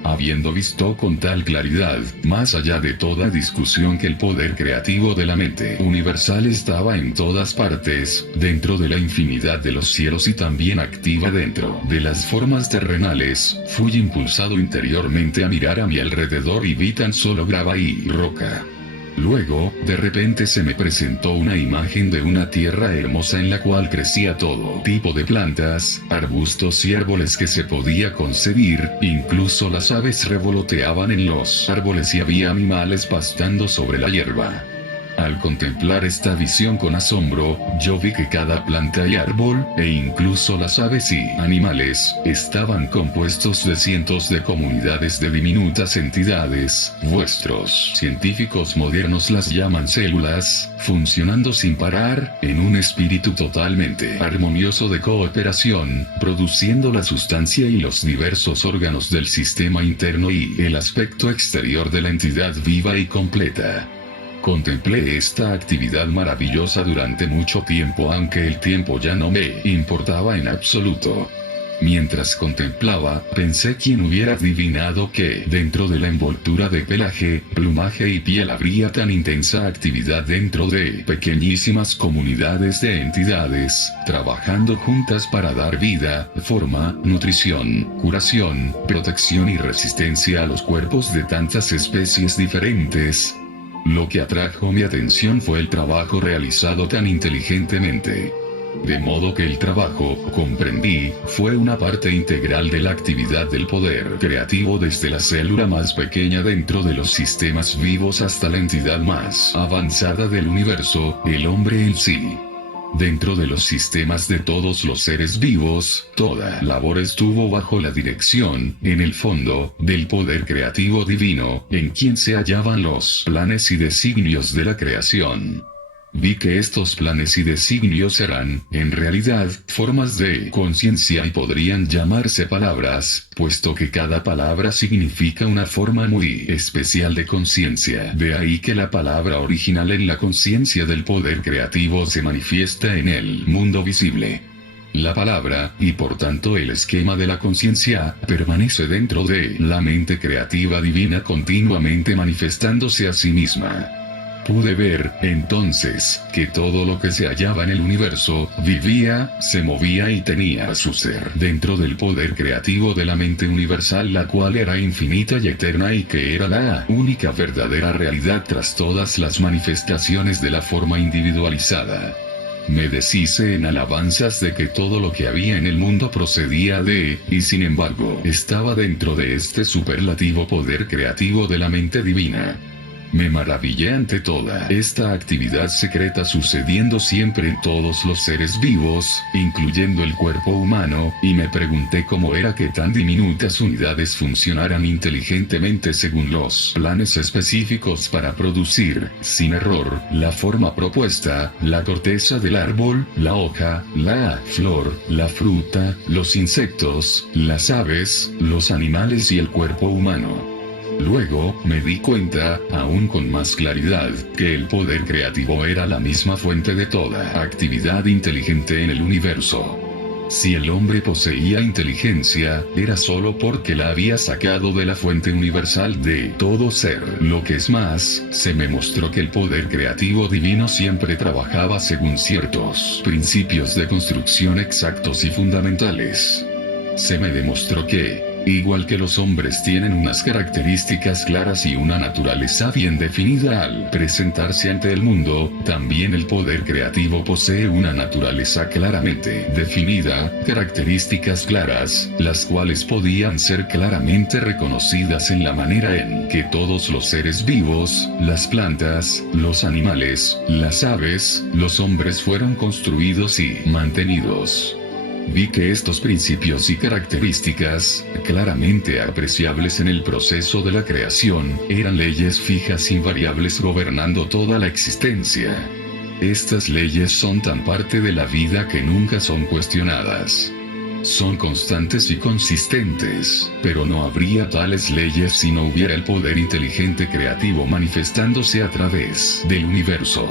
Habiendo visto con tal claridad, más allá de toda discusión que el poder creativo de la mente universal estaba en todas partes, dentro de la infinidad de los cielos y también activa dentro de las formas terrenales, fui impulsado interiormente a mirar a mi alrededor y vi tan solo grava y roca. Luego, de repente se me presentó una imagen de una tierra hermosa en la cual crecía todo tipo de plantas, arbustos y árboles que se podía concebir, incluso las aves revoloteaban en los árboles y había animales pastando sobre la hierba. Al contemplar esta visión con asombro, yo vi que cada planta y árbol, e incluso las aves y animales, estaban compuestos de cientos de comunidades de diminutas entidades, vuestros científicos modernos las llaman células, funcionando sin parar, en un espíritu totalmente armonioso de cooperación, produciendo la sustancia y los diversos órganos del sistema interno y el aspecto exterior de la entidad viva y completa. Contemplé esta actividad maravillosa durante mucho tiempo, aunque el tiempo ya no me importaba en absoluto. Mientras contemplaba, pensé quién hubiera adivinado que, dentro de la envoltura de pelaje, plumaje y piel habría tan intensa actividad dentro de pequeñísimas comunidades de entidades, trabajando juntas para dar vida, forma, nutrición, curación, protección y resistencia a los cuerpos de tantas especies diferentes. Lo que atrajo mi atención fue el trabajo realizado tan inteligentemente. De modo que el trabajo, comprendí, fue una parte integral de la actividad del poder creativo desde la célula más pequeña dentro de los sistemas vivos hasta la entidad más avanzada del universo, el hombre en sí. Dentro de los sistemas de todos los seres vivos, toda labor estuvo bajo la dirección, en el fondo, del poder creativo divino, en quien se hallaban los planes y designios de la creación. Vi que estos planes y designios eran, en realidad, formas de conciencia y podrían llamarse palabras, puesto que cada palabra significa una forma muy especial de conciencia. De ahí que la palabra original en la conciencia del poder creativo se manifiesta en el mundo visible. La palabra, y por tanto el esquema de la conciencia, permanece dentro de la mente creativa divina continuamente manifestándose a sí misma. Pude ver, entonces, que todo lo que se hallaba en el universo, vivía, se movía y tenía su ser dentro del poder creativo de la mente universal, la cual era infinita y eterna y que era la única verdadera realidad tras todas las manifestaciones de la forma individualizada. Me deshice en alabanzas de que todo lo que había en el mundo procedía de, y sin embargo, estaba dentro de este superlativo poder creativo de la mente divina. Me maravillé ante toda esta actividad secreta sucediendo siempre en todos los seres vivos, incluyendo el cuerpo humano, y me pregunté cómo era que tan diminutas unidades funcionaran inteligentemente según los planes específicos para producir, sin error, la forma propuesta, la corteza del árbol, la hoja, la flor, la fruta, los insectos, las aves, los animales y el cuerpo humano. Luego, me di cuenta, aún con más claridad, que el poder creativo era la misma fuente de toda actividad inteligente en el universo. Si el hombre poseía inteligencia, era solo porque la había sacado de la fuente universal de todo ser. Lo que es más, se me mostró que el poder creativo divino siempre trabajaba según ciertos principios de construcción exactos y fundamentales. Se me demostró que, igual que los hombres tienen unas características claras y una naturaleza bien definida al presentarse ante el mundo, también el poder creativo posee una naturaleza claramente definida, características claras, las cuales podían ser claramente reconocidas en la manera en que todos los seres vivos, las plantas, los animales, las aves, los hombres fueron construidos y mantenidos. Vi que estos principios y características, claramente apreciables en el proceso de la creación, eran leyes fijas invariables gobernando toda la existencia. Estas leyes son tan parte de la vida que nunca son cuestionadas. Son constantes y consistentes, pero no habría tales leyes si no hubiera el poder inteligente creativo manifestándose a través del universo.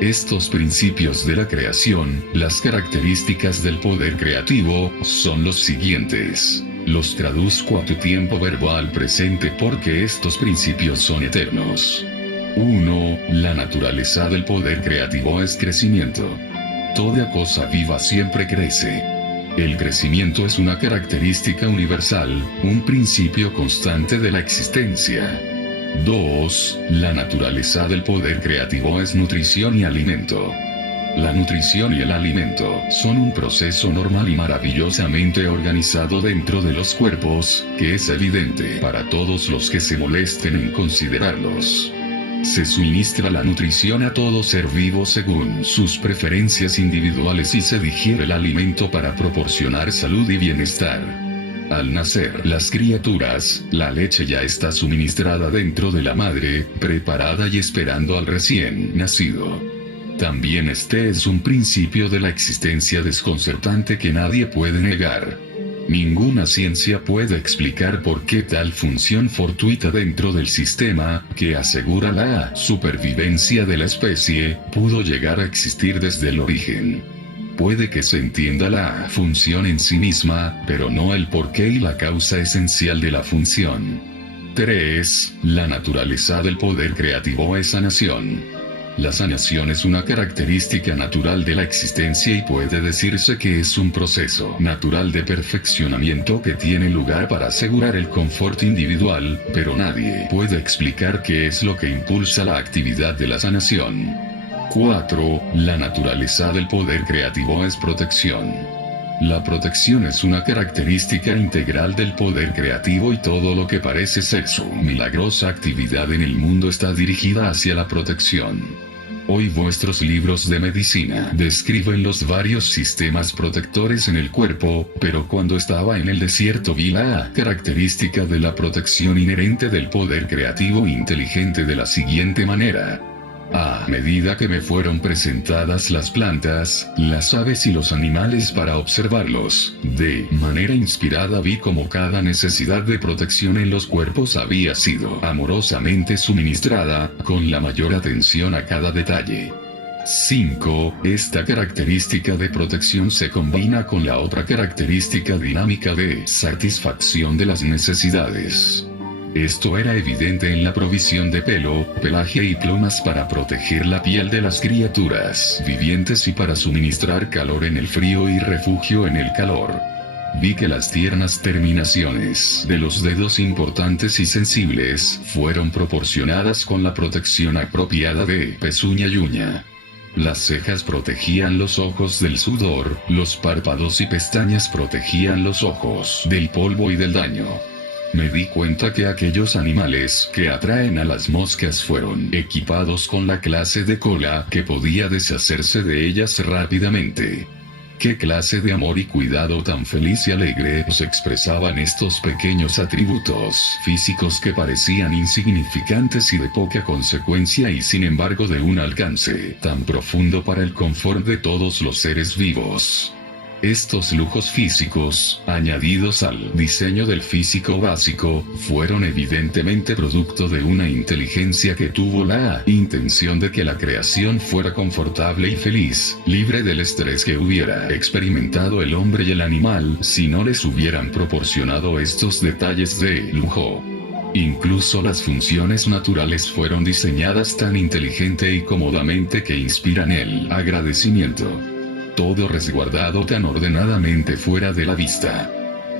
Estos principios de la creación, las características del poder creativo, son los siguientes. Los traduzco a tu tiempo verbal presente porque estos principios son eternos. 1. La naturaleza del poder creativo es crecimiento. Toda cosa viva siempre crece. El crecimiento es una característica universal, un principio constante de la existencia. 2. La naturaleza del poder creativo es nutrición y alimento. La nutrición y el alimento son un proceso normal y maravillosamente organizado dentro de los cuerpos, que es evidente para todos los que se molesten en considerarlos. Se suministra la nutrición a todo ser vivo según sus preferencias individuales y se digiere el alimento para proporcionar salud y bienestar. Al nacer las criaturas, la leche ya está suministrada dentro de la madre, preparada y esperando al recién nacido. También este es un principio de la existencia desconcertante que nadie puede negar. Ninguna ciencia puede explicar por qué tal función fortuita dentro del sistema, que asegura la supervivencia de la especie, pudo llegar a existir desde el origen. Puede que se entienda la función en sí misma, pero no el porqué y la causa esencial de la función. 3. La naturaleza del poder creativo es sanación. La sanación es una característica natural de la existencia y puede decirse que es un proceso natural de perfeccionamiento que tiene lugar para asegurar el confort individual, pero nadie puede explicar qué es lo que impulsa la actividad de la sanación. 4. La naturaleza del poder creativo es protección. La protección es una característica integral del poder creativo y todo lo que parece ser su milagrosa actividad en el mundo está dirigida hacia la protección. Hoy vuestros libros de medicina describen los varios sistemas protectores en el cuerpo, pero cuando estaba en el desierto vi la característica de la protección inherente del poder creativo inteligente de la siguiente manera. A medida que me fueron presentadas las plantas, las aves y los animales para observarlos, de manera inspirada vi como cada necesidad de protección en los cuerpos había sido amorosamente suministrada, con la mayor atención a cada detalle. 5. Esta característica de protección se combina con la otra característica dinámica de satisfacción de las necesidades. Esto era evidente en la provisión de pelo, pelaje y plumas para proteger la piel de las criaturas vivientes y para suministrar calor en el frío y refugio en el calor. Vi que las tiernas terminaciones de los dedos importantes y sensibles fueron proporcionadas con la protección apropiada de pezuña y uña. Las cejas protegían los ojos del sudor, los párpados y pestañas protegían los ojos del polvo y del daño. Me di cuenta que aquellos animales que atraen a las moscas fueron equipados con la clase de cola que podía deshacerse de ellas rápidamente. ¿Qué clase de amor y cuidado tan feliz y alegre se expresaban estos pequeños atributos físicos que parecían insignificantes y de poca consecuencia y sin embargo de un alcance tan profundo para el confort de todos los seres vivos? Estos lujos físicos, añadidos al diseño del físico básico, fueron evidentemente producto de una inteligencia que tuvo la intención de que la creación fuera confortable y feliz, libre del estrés que hubiera experimentado el hombre y el animal si no les hubieran proporcionado estos detalles de lujo. Incluso las funciones naturales fueron diseñadas tan inteligente y cómodamente que inspiran el agradecimiento. Todo resguardado tan ordenadamente fuera de la vista.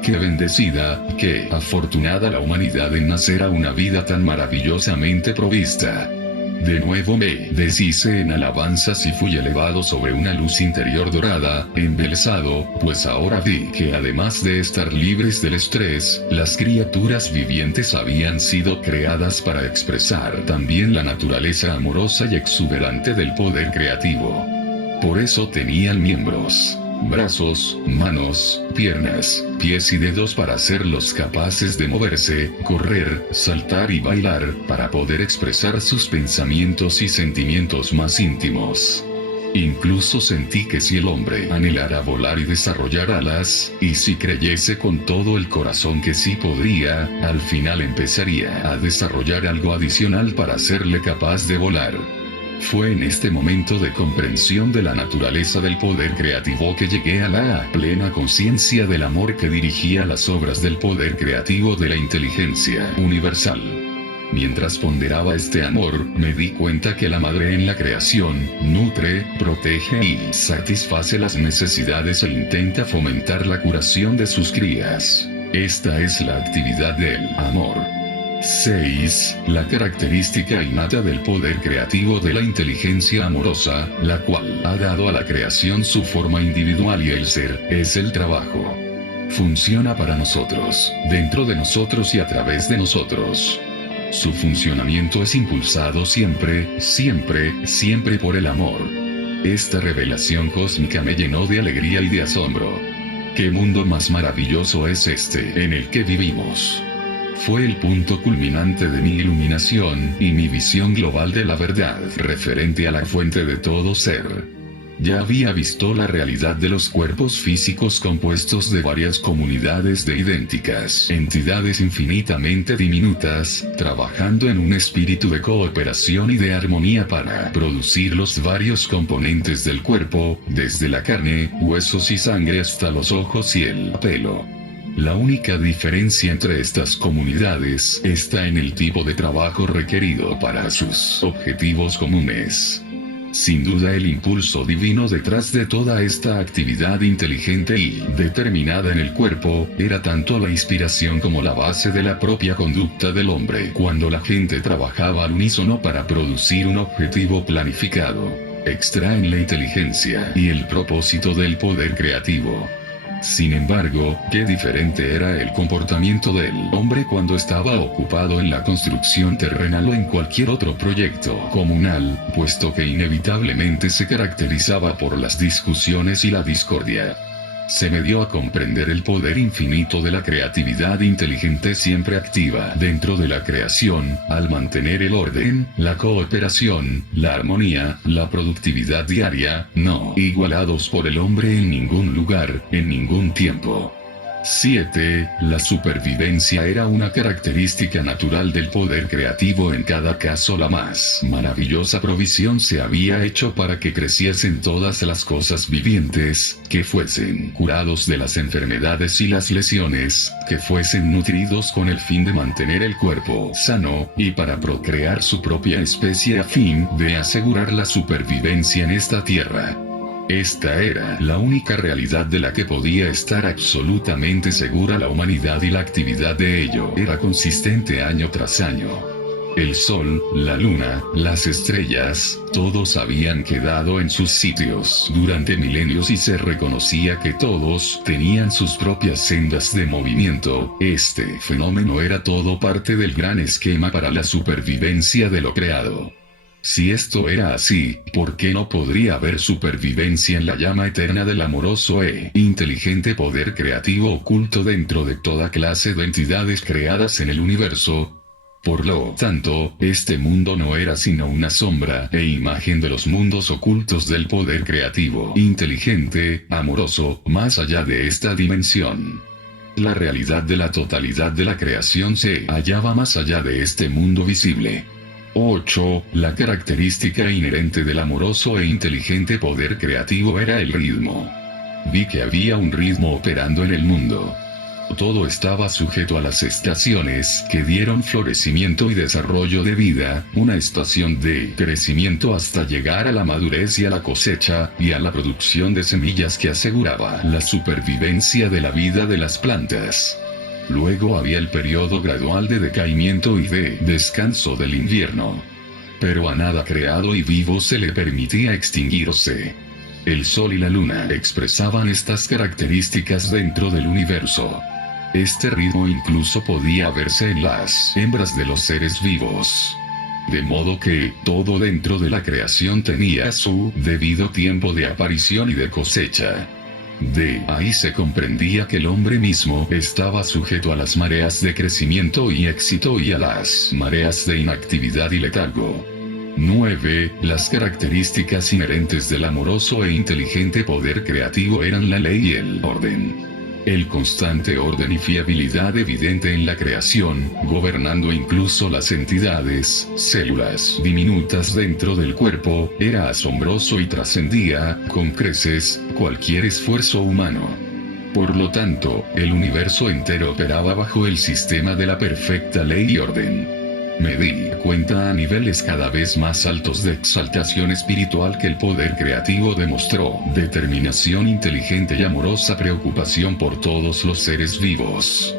Qué bendecida, qué afortunada la humanidad en nacer a una vida tan maravillosamente provista. De nuevo me deshice en alabanzas y fui elevado sobre una luz interior dorada, embelesado, pues ahora vi que además de estar libres del estrés, las criaturas vivientes habían sido creadas para expresar también la naturaleza amorosa y exuberante del poder creativo. Por eso tenían miembros, brazos, manos, piernas, pies y dedos para hacerlos capaces de moverse, correr, saltar y bailar, para poder expresar sus pensamientos y sentimientos más íntimos. Incluso sentí que si el hombre anhelara volar y desarrollar alas, y si creyese con todo el corazón que sí podría, al final empezaría a desarrollar algo adicional para hacerle capaz de volar. Fue en este momento de comprensión de la naturaleza del poder creativo que llegué a la plena conciencia del amor que dirigía las obras del poder creativo de la inteligencia universal. Mientras ponderaba este amor, me di cuenta que la madre en la creación nutre, protege y satisface las necesidades e intenta fomentar la curación de sus crías. Esta es la actividad del amor. 6. La característica innata del poder creativo de la inteligencia amorosa, la cual ha dado a la creación su forma individual y el ser, es el trabajo. Funciona para nosotros, dentro de nosotros y a través de nosotros. Su funcionamiento es impulsado siempre, siempre, siempre por el amor. Esta revelación cósmica me llenó de alegría y de asombro. ¿Qué mundo más maravilloso es este en el que vivimos? Fue el punto culminante de mi iluminación y mi visión global de la verdad referente a la fuente de todo ser. Ya había visto la realidad de los cuerpos físicos compuestos de varias comunidades de idénticas entidades infinitamente diminutas, trabajando en un espíritu de cooperación y de armonía para producir los varios componentes del cuerpo, desde la carne, huesos y sangre hasta los ojos y el pelo. La única diferencia entre estas comunidades está en el tipo de trabajo requerido para sus objetivos comunes. Sin duda el impulso divino detrás de toda esta actividad inteligente y determinada en el cuerpo, era tanto la inspiración como la base de la propia conducta del hombre cuando la gente trabajaba al unísono para producir un objetivo planificado. Extraen la inteligencia y el propósito del poder creativo. Sin embargo, qué diferente era el comportamiento del hombre cuando estaba ocupado en la construcción terrenal o en cualquier otro proyecto comunal, puesto que inevitablemente se caracterizaba por las discusiones y la discordia. Se me dio a comprender el poder infinito de la creatividad inteligente siempre activa dentro de la creación, al mantener el orden, la cooperación, la armonía, la productividad diaria, no igualados por el hombre en ningún lugar, en ningún tiempo. 7. La supervivencia era una característica natural del poder creativo. En cada caso, la más maravillosa provisión se había hecho para que creciesen todas las cosas vivientes, que fuesen curados de las enfermedades y las lesiones, que fuesen nutridos con el fin de mantener el cuerpo sano, y para procrear su propia especie a fin de asegurar la supervivencia en esta tierra. Esta era la única realidad de la que podía estar absolutamente segura la humanidad, y la actividad de ello era consistente año tras año. El sol, la luna, las estrellas, todos habían quedado en sus sitios durante milenios y se reconocía que todos tenían sus propias sendas de movimiento. Este fenómeno era todo parte del gran esquema para la supervivencia de lo creado. Si esto era así, ¿por qué no podría haber supervivencia en la llama eterna del amoroso e inteligente poder creativo oculto dentro de toda clase de entidades creadas en el universo? Por lo tanto, este mundo no era sino una sombra e imagen de los mundos ocultos del poder creativo, inteligente, amoroso, más allá de esta dimensión. La realidad de la totalidad de la creación se hallaba más allá de este mundo visible. 8. La característica inherente del amoroso e inteligente poder creativo era el ritmo. Vi que había un ritmo operando en el mundo. Todo estaba sujeto a las estaciones que dieron florecimiento y desarrollo de vida, una estación de crecimiento hasta llegar a la madurez y a la cosecha, y a la producción de semillas que aseguraba la supervivencia de la vida de las plantas. Luego había el periodo gradual de decaimiento y de descanso del invierno. Pero a nada creado y vivo se le permitía extinguirse. El sol y la luna expresaban estas características dentro del universo. Este ritmo incluso podía verse en las hembras de los seres vivos. De modo que todo dentro de la creación tenía su debido tiempo de aparición y de cosecha. De ahí se comprendía que el hombre mismo estaba sujeto a las mareas de crecimiento y éxito y a las mareas de inactividad y letargo. 9. Las características inherentes del amoroso e inteligente poder creativo eran la ley y el orden. El constante orden y fiabilidad evidente en la creación, gobernando incluso las entidades, células diminutas dentro del cuerpo, era asombroso y trascendía, con creces, cualquier esfuerzo humano. Por lo tanto, el universo entero operaba bajo el sistema de la perfecta ley y orden. Me di cuenta a niveles cada vez más altos de exaltación espiritual que el poder creativo demostró determinación inteligente y amorosa preocupación por todos los seres vivos.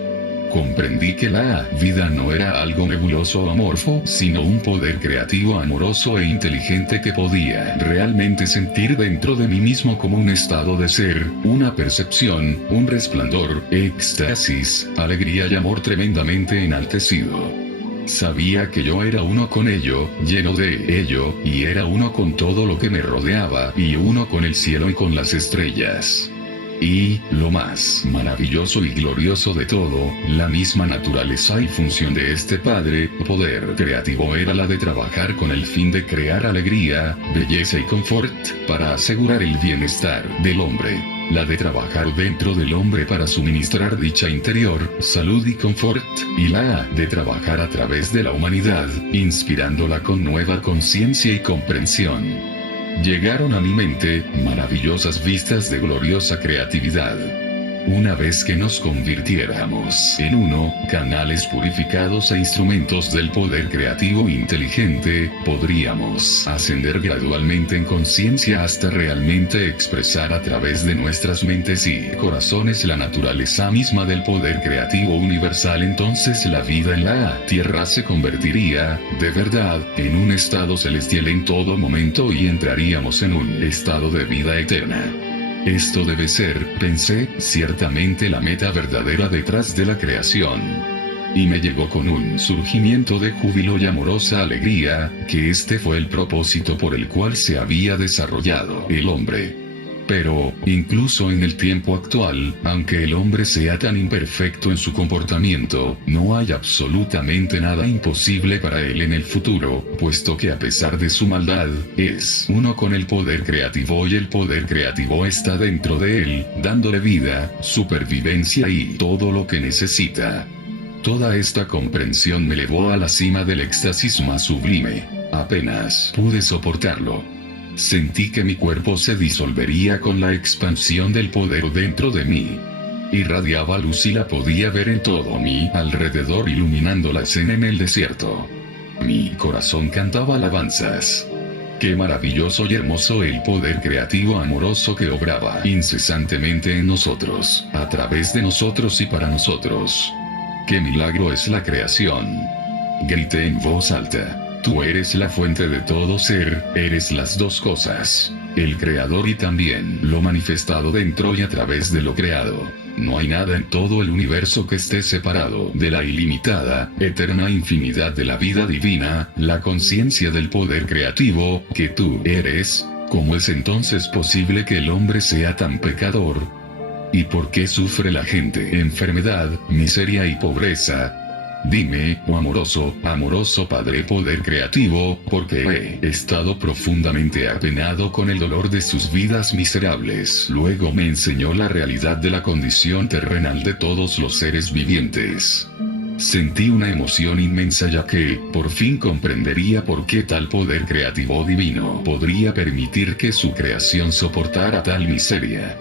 Comprendí que la vida no era algo nebuloso o amorfo, sino un poder creativo amoroso e inteligente que podía realmente sentir dentro de mí mismo como un estado de ser, una percepción, un resplandor, éxtasis, alegría y amor tremendamente enaltecido. Sabía que yo era uno con ello, lleno de ello, y era uno con todo lo que me rodeaba, y uno con el cielo y con las estrellas. Y, lo más maravilloso y glorioso de todo, la misma naturaleza y función de este Padre, poder creativo era la de trabajar con el fin de crear alegría, belleza y confort, para asegurar el bienestar del hombre. La de trabajar dentro del hombre para suministrar dicha interior, salud y confort, y la de trabajar a través de la humanidad, inspirándola con nueva conciencia y comprensión. Llegaron a mi mente maravillosas vistas de gloriosa creatividad. Una vez que nos convirtiéramos en uno, canales purificados e instrumentos del poder creativo inteligente, podríamos ascender gradualmente en conciencia hasta realmente expresar a través de nuestras mentes y corazones la naturaleza misma del poder creativo universal. Entonces la vida en la tierra se convertiría, de verdad, en un estado celestial en todo momento y entraríamos en un estado de vida eterna. Esto debe ser, pensé, ciertamente la meta verdadera detrás de la creación. Y me llegó con un surgimiento de júbilo y amorosa alegría, que este fue el propósito por el cual se había desarrollado el hombre. Pero, incluso en el tiempo actual, aunque el hombre sea tan imperfecto en su comportamiento, no hay absolutamente nada imposible para él en el futuro, puesto que a pesar de su maldad, es uno con el poder creativo y el poder creativo está dentro de él, dándole vida, supervivencia y todo lo que necesita. Toda esta comprensión me elevó a la cima del éxtasis más sublime. Apenas pude soportarlo. Sentí que mi cuerpo se disolvería con la expansión del poder dentro de mí. Irradiaba luz y la podía ver en todo mi alrededor, iluminando la escena en el desierto. Mi corazón cantaba alabanzas. Qué maravilloso y hermoso el poder creativo amoroso que obraba incesantemente en nosotros, a través de nosotros y para nosotros. ¡Qué milagro es la creación! Grité en voz alta. Tú eres la fuente de todo ser, eres las dos cosas, el creador y también lo manifestado dentro y a través de lo creado. No hay nada en todo el universo que esté separado de la ilimitada, eterna infinidad de la vida divina, la conciencia del poder creativo, que tú eres. ¿Cómo es entonces posible que el hombre sea tan pecador? ¿Y por qué sufre la gente enfermedad, miseria y pobreza? Dime, oh amoroso, amoroso Padre Poder Creativo, porque he estado profundamente apenado con el dolor de sus vidas miserables. Luego me enseñó la realidad de la condición terrenal de todos los seres vivientes. Sentí una emoción inmensa, ya que, por fin comprendería por qué tal poder creativo divino podría permitir que su creación soportara tal miseria.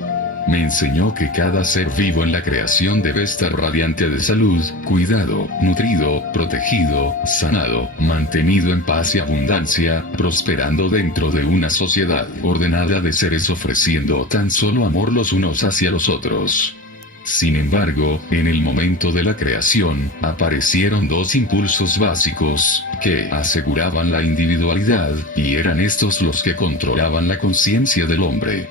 Me enseñó que cada ser vivo en la creación debe estar radiante de salud, cuidado, nutrido, protegido, sanado, mantenido en paz y abundancia, prosperando dentro de una sociedad ordenada de seres ofreciendo tan solo amor los unos hacia los otros. Sin embargo, en el momento de la creación, aparecieron dos impulsos básicos, que aseguraban la individualidad, y eran estos los que controlaban la conciencia del hombre.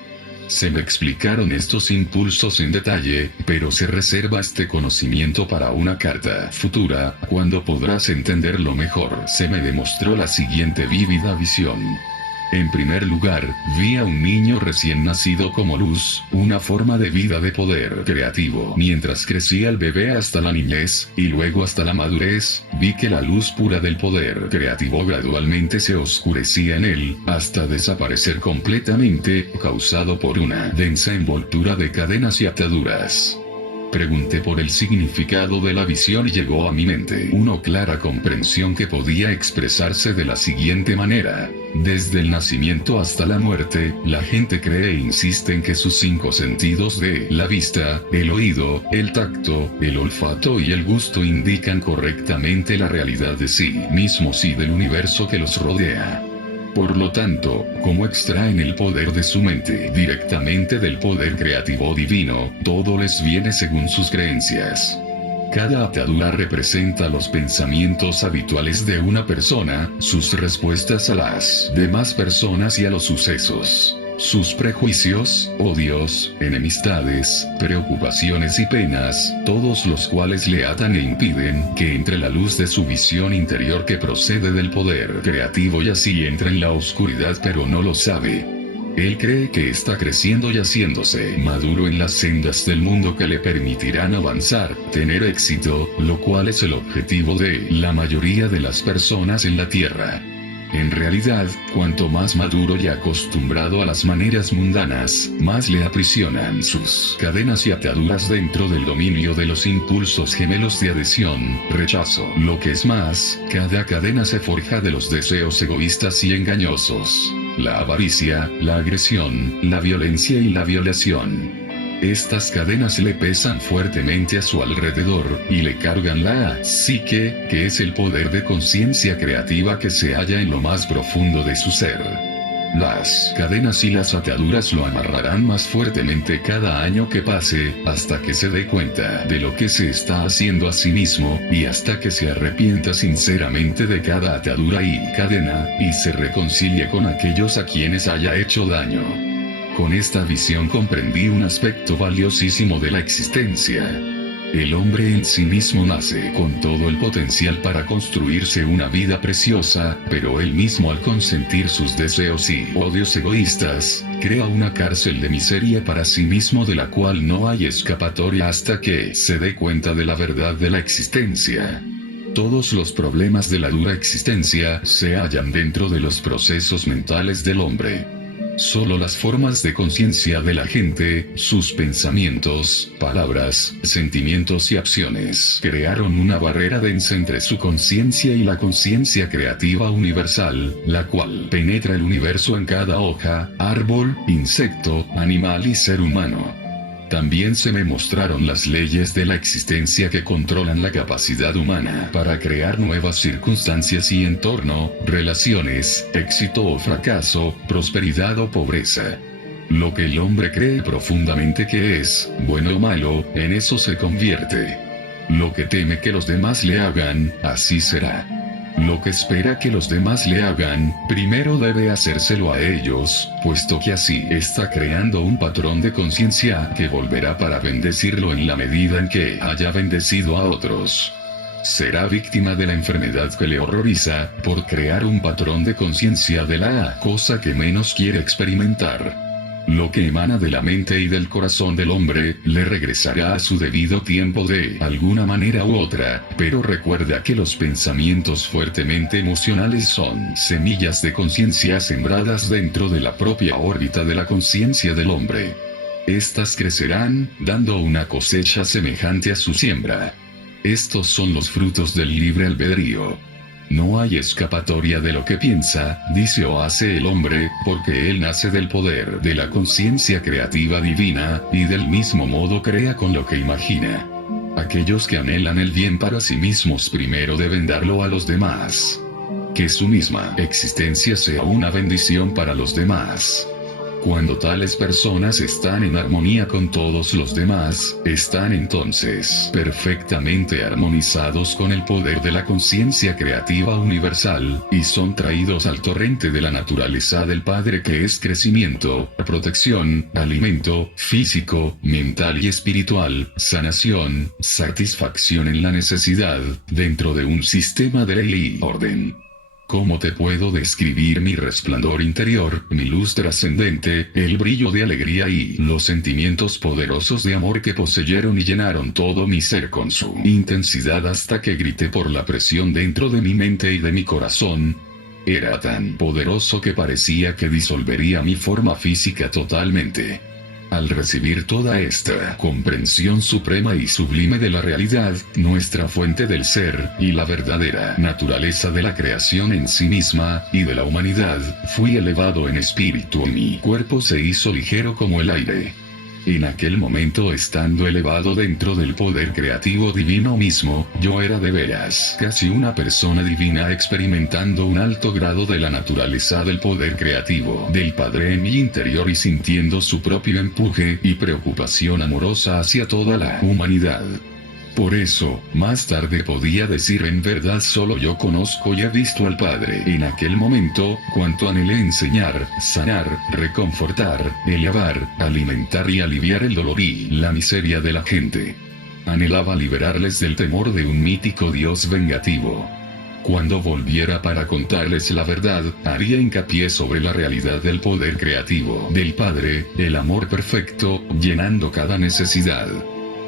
Se me explicaron estos impulsos en detalle, pero se reserva este conocimiento para una carta futura, cuando podrás entenderlo mejor. Se me demostró la siguiente vívida visión. En primer lugar, vi a un niño recién nacido como luz, una forma de vida de poder creativo. Mientras crecía el bebé hasta la niñez, y luego hasta la madurez, vi que la luz pura del poder creativo gradualmente se oscurecía en él, hasta desaparecer completamente, causado por una densa envoltura de cadenas y ataduras. Pregunté por el significado de la visión y llegó a mi mente una clara comprensión que podía expresarse de la siguiente manera. Desde el nacimiento hasta la muerte, la gente cree e insiste en que sus 5 sentidos de la vista, el oído, el tacto, el olfato y el gusto indican correctamente la realidad de sí mismos y del universo que los rodea. Por lo tanto, como extraen el poder de su mente directamente del poder creativo divino, todo les viene según sus creencias. Cada atadura representa los pensamientos habituales de una persona, sus respuestas a las demás personas y a los sucesos, sus prejuicios, odios, enemistades, preocupaciones y penas, todos los cuales le atan e impiden que entre la luz de su visión interior que procede del poder creativo, y así entra en la oscuridad, pero no lo sabe. Él cree que está creciendo y haciéndose maduro en las sendas del mundo que le permitirán avanzar, tener éxito, lo cual es el objetivo de la mayoría de las personas en la Tierra. En realidad, cuanto más maduro y acostumbrado a las maneras mundanas, más le aprisionan sus cadenas y ataduras dentro del dominio de los impulsos gemelos de adhesión, rechazo. Lo que es más, cada cadena se forja de los deseos egoístas y engañosos: la avaricia, la agresión, la violencia y la violación. Estas cadenas le pesan fuertemente a su alrededor, y le cargan la psique, que es el poder de conciencia creativa que se halla en lo más profundo de su ser. Las cadenas y las ataduras lo amarrarán más fuertemente cada año que pase, hasta que se dé cuenta de lo que se está haciendo a sí mismo, y hasta que se arrepienta sinceramente de cada atadura y cadena, y se reconcilie con aquellos a quienes haya hecho daño. Con esta visión comprendí un aspecto valiosísimo de la existencia. El hombre en sí mismo nace con todo el potencial para construirse una vida preciosa, pero él mismo al consentir sus deseos y odios egoístas, crea una cárcel de miseria para sí mismo de la cual no hay escapatoria hasta que se dé cuenta de la verdad de la existencia. Todos los problemas de la dura existencia se hallan dentro de los procesos mentales del hombre. Solo las formas de conciencia de la gente, sus pensamientos, palabras, sentimientos y acciones crearon una barrera densa entre su conciencia y la conciencia creativa universal, la cual penetra el universo en cada hoja, árbol, insecto, animal y ser humano. También se me mostraron las leyes de la existencia que controlan la capacidad humana para crear nuevas circunstancias y entorno, relaciones, éxito o fracaso, prosperidad o pobreza. Lo que el hombre cree profundamente que es, bueno o malo, en eso se convierte. Lo que teme que los demás le hagan, así será. Lo que espera que los demás le hagan, primero debe hacérselo a ellos, puesto que así está creando un patrón de conciencia que volverá para bendecirlo en la medida en que haya bendecido a otros. Será víctima de la enfermedad que le horroriza, por crear un patrón de conciencia de la cosa que menos quiere experimentar. Lo que emana de la mente y del corazón del hombre, le regresará a su debido tiempo de alguna manera u otra, pero recuerda que los pensamientos fuertemente emocionales son semillas de conciencia sembradas dentro de la propia órbita de la conciencia del hombre. Estas crecerán, dando una cosecha semejante a su siembra. Estos son los frutos del libre albedrío. No hay escapatoria de lo que piensa, dice o hace el hombre, porque él nace del poder de la conciencia creativa divina, y del mismo modo crea con lo que imagina. Aquellos que anhelan el bien para sí mismos primero deben darlo a los demás. Que su misma existencia sea una bendición para los demás. Cuando tales personas están en armonía con todos los demás, están entonces perfectamente armonizados con el poder de la conciencia creativa universal, y son traídos al torrente de la naturaleza del Padre que es crecimiento, protección, alimento, físico, mental y espiritual, sanación, satisfacción en la necesidad, dentro de un sistema de ley y orden. ¿Cómo te puedo describir mi resplandor interior, mi luz trascendente, el brillo de alegría y los sentimientos poderosos de amor que poseyeron y llenaron todo mi ser con su intensidad hasta que grité por la presión dentro de mi mente y de mi corazón? Era tan poderoso que parecía que disolvería mi forma física totalmente. Al recibir toda esta comprensión suprema y sublime de la realidad, nuestra fuente del ser, y la verdadera naturaleza de la creación en sí misma, y de la humanidad, fui elevado en espíritu y mi cuerpo se hizo ligero como el aire. En aquel momento, estando elevado dentro del poder creativo divino mismo, yo era de veras casi una persona divina experimentando un alto grado de la naturaleza del poder creativo del Padre en mi interior y sintiendo su propio empuje y preocupación amorosa hacia toda la humanidad. Por eso, más tarde podía decir en verdad solo yo conozco y he visto al Padre. En aquel momento, cuanto anhelé enseñar, sanar, reconfortar, elevar, alimentar y aliviar el dolor y la miseria de la gente. Anhelaba liberarles del temor de un mítico Dios vengativo. Cuando volviera para contarles la verdad, haría hincapié sobre la realidad del poder creativo del Padre, el amor perfecto, llenando cada necesidad.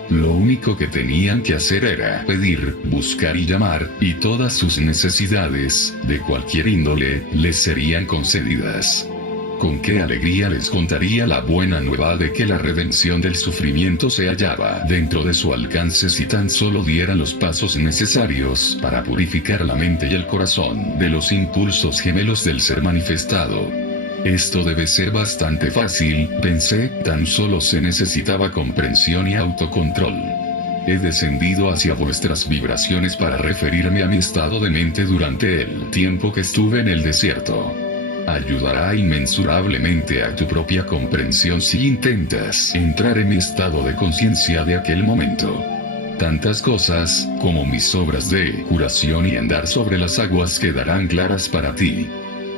Lo único que tenían que hacer era pedir, buscar y llamar, y todas sus necesidades, de cualquier índole, les serían concedidas. Con qué alegría les contaría la buena nueva de que la redención del sufrimiento se hallaba dentro de su alcance si tan solo dieran los pasos necesarios para purificar la mente y el corazón de los impulsos gemelos del ser manifestado. Esto debe ser bastante fácil, pensé, tan solo se necesitaba comprensión y autocontrol. He descendido hacia vuestras vibraciones para referirme a mi estado de mente durante el tiempo que estuve en el desierto. Ayudará inmensurablemente a tu propia comprensión si intentas entrar en mi estado de conciencia de aquel momento. Tantas cosas, como mis obras de curación y andar sobre las aguas quedarán claras para ti.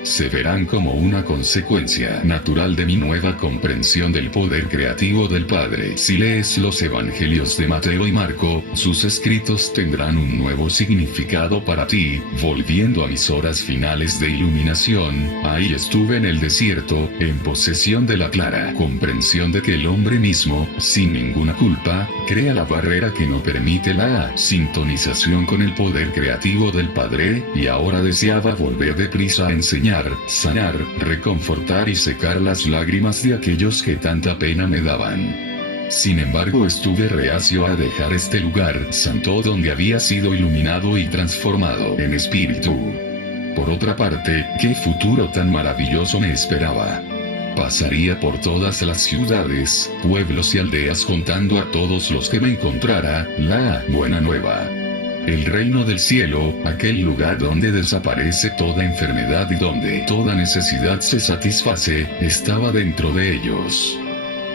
Se verán como una consecuencia natural de mi nueva comprensión del poder creativo del Padre. Si lees los Evangelios de Mateo y Marco, sus escritos tendrán un nuevo significado para ti. Volviendo a mis horas finales de iluminación, ahí estuve en el desierto, en posesión de la clara comprensión de que el hombre mismo, sin ninguna culpa, crea la barrera que no permite la sintonización con el poder creativo del Padre, y ahora deseaba volver deprisa a enseñar, sanar, reconfortar y secar las lágrimas de aquellos que tanta pena me daban. Sin embargo, estuve reacio a dejar este lugar santo donde había sido iluminado y transformado en espíritu. Por otra parte, ¿qué futuro tan maravilloso me esperaba? Pasaría por todas las ciudades, pueblos y aldeas contando a todos los que me encontrara la buena nueva. El reino del cielo, aquel lugar donde desaparece toda enfermedad y donde toda necesidad se satisface, estaba dentro de ellos.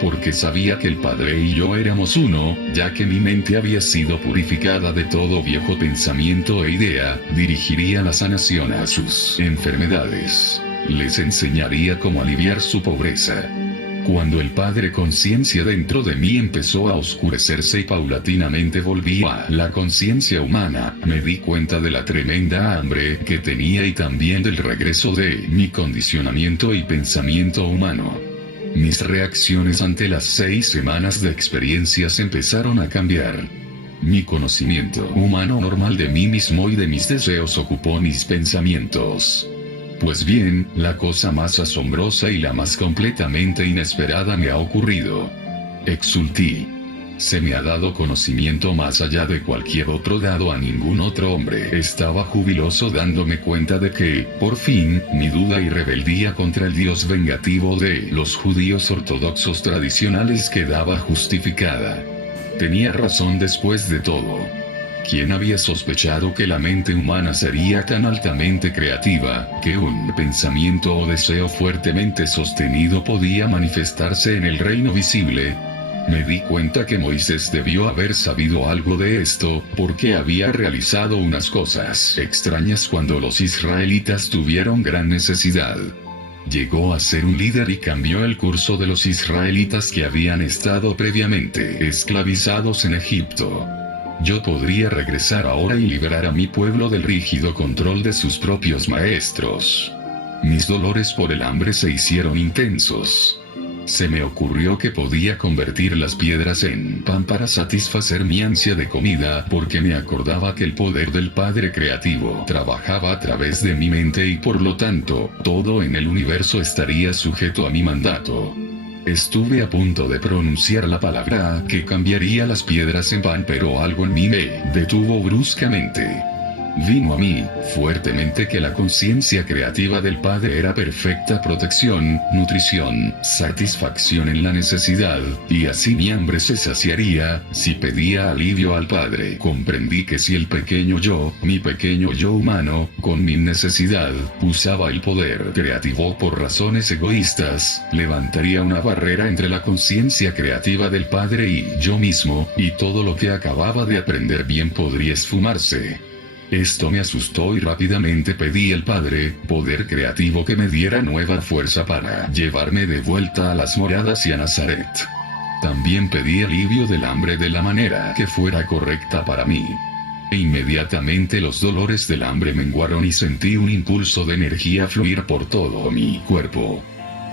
Porque sabía que el Padre y yo éramos uno, ya que mi mente había sido purificada de todo viejo pensamiento e idea, dirigiría la sanación a sus enfermedades. Les enseñaría cómo aliviar su pobreza. Cuando el Padre conciencia dentro de mí empezó a oscurecerse y paulatinamente volví a la conciencia humana, me di cuenta de la tremenda hambre que tenía y también del regreso de mi condicionamiento y pensamiento humano. Mis reacciones ante las 6 semanas de experiencias empezaron a cambiar. Mi conocimiento humano normal de mí mismo y de mis deseos ocupó mis pensamientos. Pues bien, la cosa más asombrosa y la más completamente inesperada me ha ocurrido. Exulté. Se me ha dado conocimiento más allá de cualquier otro dado a ningún otro hombre. Estaba jubiloso dándome cuenta de que, por fin, mi duda y rebeldía contra el Dios vengativo de los judíos ortodoxos tradicionales quedaba justificada. Tenía razón después de todo. ¿Quién había sospechado que la mente humana sería tan altamente creativa, que un pensamiento o deseo fuertemente sostenido podía manifestarse en el reino visible? Me di cuenta que Moisés debió haber sabido algo de esto, porque había realizado unas cosas extrañas cuando los israelitas tuvieron gran necesidad. Llegó a ser un líder y cambió el curso de los israelitas que habían estado previamente esclavizados en Egipto. Yo podría regresar ahora y liberar a mi pueblo del rígido control de sus propios maestros. Mis dolores por el hambre se hicieron intensos. Se me ocurrió que podía convertir las piedras en pan para satisfacer mi ansia de comida, porque me acordaba que el poder del Padre Creativo trabajaba a través de mi mente y por lo tanto, todo en el universo estaría sujeto a mi mandato. Estuve a punto de pronunciar la palabra que cambiaría las piedras en pan, pero algo en mí me detuvo bruscamente. Vino a mí, fuertemente, que la conciencia creativa del Padre era perfecta protección, nutrición, satisfacción en la necesidad, y así mi hambre se saciaría, si pedía alivio al Padre. Comprendí que si el pequeño yo, mi pequeño yo humano, con mi necesidad, usaba el poder creativo por razones egoístas, levantaría una barrera entre la conciencia creativa del Padre y yo mismo, y todo lo que acababa de aprender bien podría esfumarse. Esto me asustó y rápidamente pedí al Padre, poder creativo, que me diera nueva fuerza para llevarme de vuelta a las moradas y a Nazaret. También pedí alivio del hambre de la manera que fuera correcta para mí. E inmediatamente los dolores del hambre menguaron y sentí un impulso de energía fluir por todo mi cuerpo.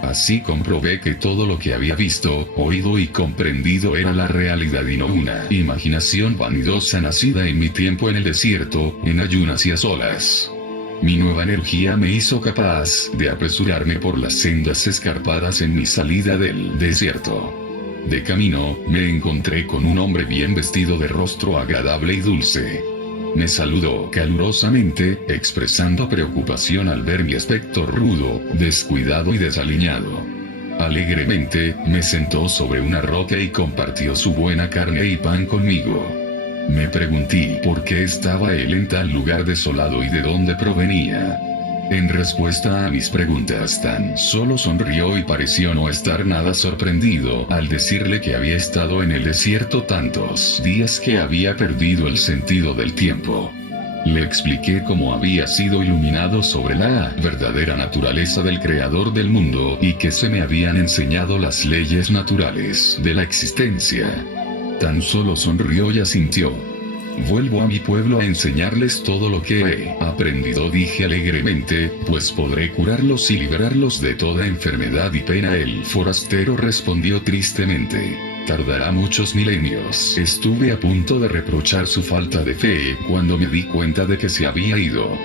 Así comprobé que todo lo que había visto, oído y comprendido era la realidad y no una imaginación vanidosa nacida en mi tiempo en el desierto, en ayunas y a solas. Mi nueva energía me hizo capaz de apresurarme por las sendas escarpadas en mi salida del desierto. De camino, me encontré con un hombre bien vestido, de rostro agradable y dulce. Me saludó calurosamente, expresando preocupación al ver mi aspecto rudo, descuidado y desaliñado. Alegremente, me sentó sobre una roca y compartió su buena carne y pan conmigo. Me pregunté por qué estaba él en tal lugar desolado y de dónde provenía. En respuesta a mis preguntas, tan solo sonrió y pareció no estar nada sorprendido al decirle que había estado en el desierto tantos días que había perdido el sentido del tiempo. Le expliqué cómo había sido iluminado sobre la verdadera naturaleza del creador del mundo y que se me habían enseñado las leyes naturales de la existencia. Tan solo sonrió y asintió. Vuelvo a mi pueblo a enseñarles todo lo que he aprendido, dije alegremente, pues podré curarlos y liberarlos de toda enfermedad y pena. El forastero respondió tristemente. Tardará muchos milenios. Estuve a punto de reprochar su falta de fe cuando me di cuenta de que se había ido.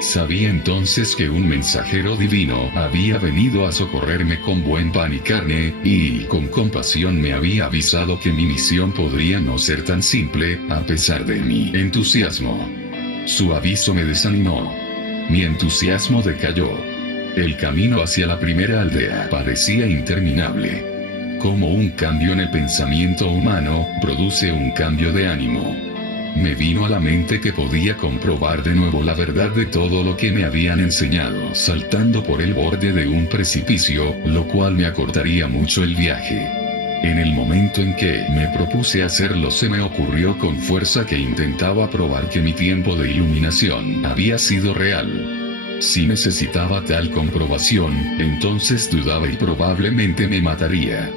Sabía entonces que un mensajero divino había venido a socorrerme con buen pan y carne, y con compasión me había avisado que mi misión podría no ser tan simple, a pesar de mi entusiasmo. Su aviso me desanimó. Mi entusiasmo decayó. El camino hacia la primera aldea parecía interminable. Como un cambio en el pensamiento humano produce un cambio de ánimo. Me vino a la mente que podía comprobar de nuevo la verdad de todo lo que me habían enseñado saltando por el borde de un precipicio, lo cual me acortaría mucho el viaje. En el momento en que me propuse hacerlo, se me ocurrió con fuerza que intentaba probar que mi tiempo de iluminación había sido real. Si necesitaba tal comprobación, entonces dudaba y probablemente me mataría.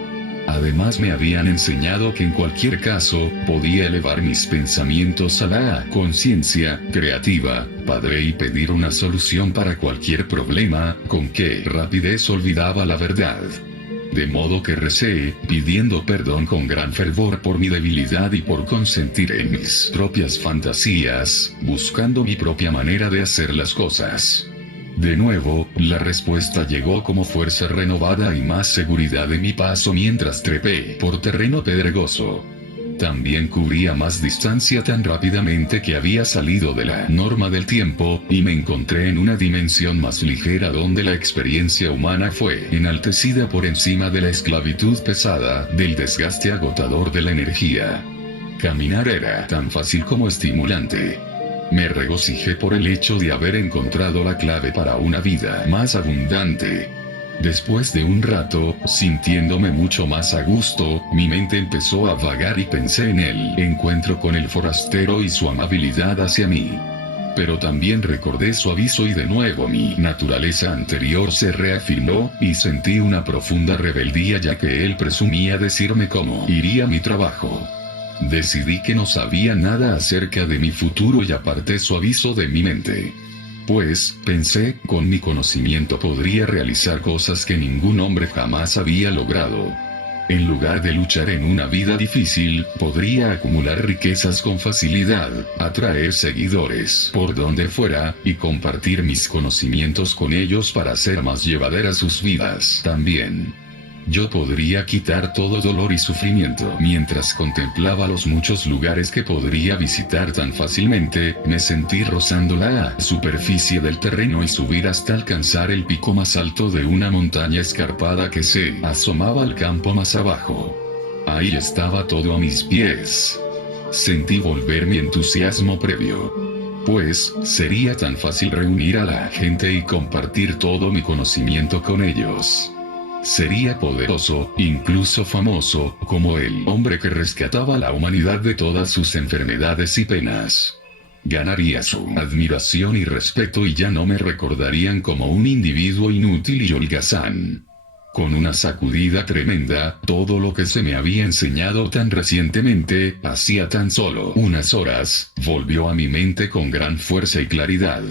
Además me habían enseñado que en cualquier caso, podía elevar mis pensamientos a la conciencia creativa, Padre, y pedir una solución para cualquier problema, con qué rapidez olvidaba la verdad. De modo que recé, pidiendo perdón con gran fervor por mi debilidad y por consentir en mis propias fantasías, buscando mi propia manera de hacer las cosas. De nuevo, la respuesta llegó como fuerza renovada y más seguridad de mi paso mientras trepé por terreno pedregoso. También cubría más distancia tan rápidamente que había salido de la norma del tiempo, y me encontré en una dimensión más ligera donde la experiencia humana fue enaltecida por encima de la esclavitud pesada, del desgaste agotador de la energía. Caminar era tan fácil como estimulante. Me regocijé por el hecho de haber encontrado la clave para una vida más abundante. Después de un rato, sintiéndome mucho más a gusto, mi mente empezó a vagar y pensé en el encuentro con el forastero y su amabilidad hacia mí. Pero también recordé su aviso y de nuevo mi naturaleza anterior se reafirmó, y sentí una profunda rebeldía ya que él presumía decirme cómo iría mi trabajo. Decidí que no sabía nada acerca de mi futuro y aparté su aviso de mi mente. Pues, pensé, con mi conocimiento podría realizar cosas que ningún hombre jamás había logrado. En lugar de luchar en una vida difícil, podría acumular riquezas con facilidad, atraer seguidores por donde fuera, y compartir mis conocimientos con ellos para hacer más llevaderas sus vidas también. Yo podría quitar todo dolor y sufrimiento. Mientras contemplaba los muchos lugares que podría visitar tan fácilmente, me sentí rozando la superficie del terreno y subir hasta alcanzar el pico más alto de una montaña escarpada que se asomaba al campo más abajo. Ahí estaba todo a mis pies. Sentí volver mi entusiasmo previo. Pues, sería tan fácil reunir a la gente y compartir todo mi conocimiento con ellos. Sería poderoso, incluso famoso, como el hombre que rescataba a la humanidad de todas sus enfermedades y penas. Ganaría su admiración y respeto y ya no me recordarían como un individuo inútil y holgazán. Con una sacudida tremenda, todo lo que se me había enseñado tan recientemente, hacía tan solo unas horas, volvió a mi mente con gran fuerza y claridad.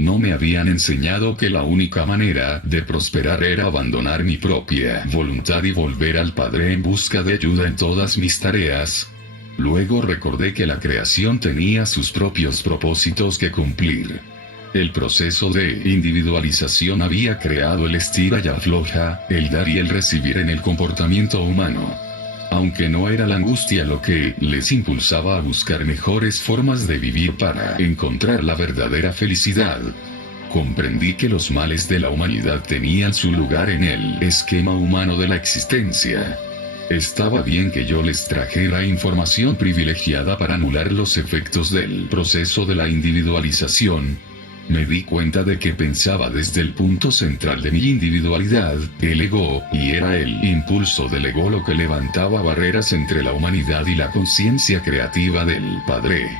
No me habían enseñado que la única manera de prosperar era abandonar mi propia voluntad y volver al Padre en busca de ayuda en todas mis tareas. Luego recordé que la creación tenía sus propios propósitos que cumplir. El proceso de individualización había creado el estira y afloja, el dar y el recibir en el comportamiento humano. Aunque no era la angustia lo que les impulsaba a buscar mejores formas de vivir para encontrar la verdadera felicidad. Comprendí que los males de la humanidad tenían su lugar en el esquema humano de la existencia. Estaba bien que yo les trajera información privilegiada para anular los efectos del proceso de la individualización. Me di cuenta de que pensaba desde el punto central de mi individualidad, el ego, y era el impulso del ego lo que levantaba barreras entre la humanidad y la conciencia creativa del Padre.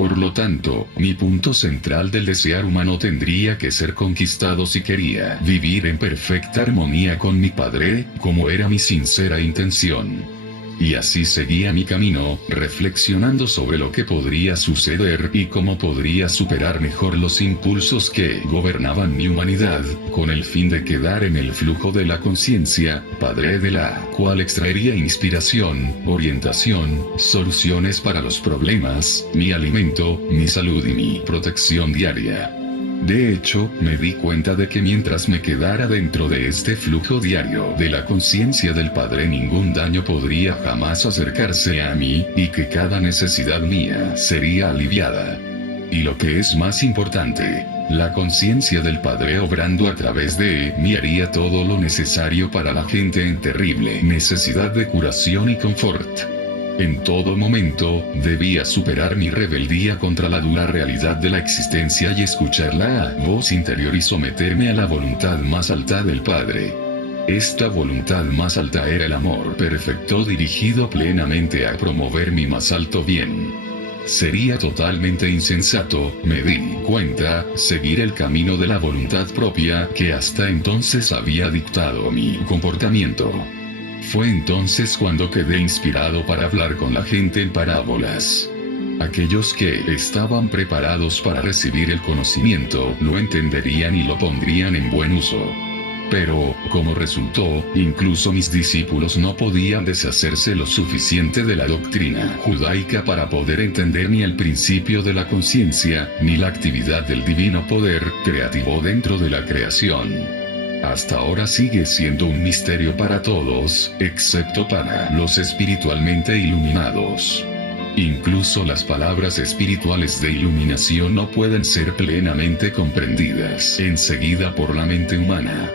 Por lo tanto, mi punto central del desear humano tendría que ser conquistado si quería vivir en perfecta armonía con mi Padre, como era mi sincera intención. Y así seguía mi camino, reflexionando sobre lo que podría suceder y cómo podría superar mejor los impulsos que gobernaban mi humanidad, con el fin de quedar en el flujo de la conciencia, Padre, de la cual extraería inspiración, orientación, soluciones para los problemas, mi alimento, mi salud y mi protección diaria. De hecho, me di cuenta de que mientras me quedara dentro de este flujo diario de la conciencia del Padre, ningún daño podría jamás acercarse a mí, y que cada necesidad mía sería aliviada. Y lo que es más importante, la conciencia del Padre obrando a través de mí haría todo lo necesario para la gente en terrible necesidad de curación y confort. En todo momento, debía superar mi rebeldía contra la dura realidad de la existencia y escuchar la voz interior y someterme a la voluntad más alta del Padre. Esta voluntad más alta era el amor perfecto dirigido plenamente a promover mi más alto bien. Sería totalmente insensato, me di cuenta, seguir el camino de la voluntad propia que hasta entonces había dictado mi comportamiento. Fue entonces cuando quedé inspirado para hablar con la gente en parábolas. Aquellos que estaban preparados para recibir el conocimiento lo entenderían y lo pondrían en buen uso. Pero, como resultó, incluso mis discípulos no podían deshacerse lo suficiente de la doctrina judaica para poder entender ni el principio de la conciencia, ni la actividad del divino poder creativo dentro de la creación. Hasta ahora sigue siendo un misterio para todos, excepto para los espiritualmente iluminados. Incluso las palabras espirituales de iluminación no pueden ser plenamente comprendidas enseguida por la mente humana.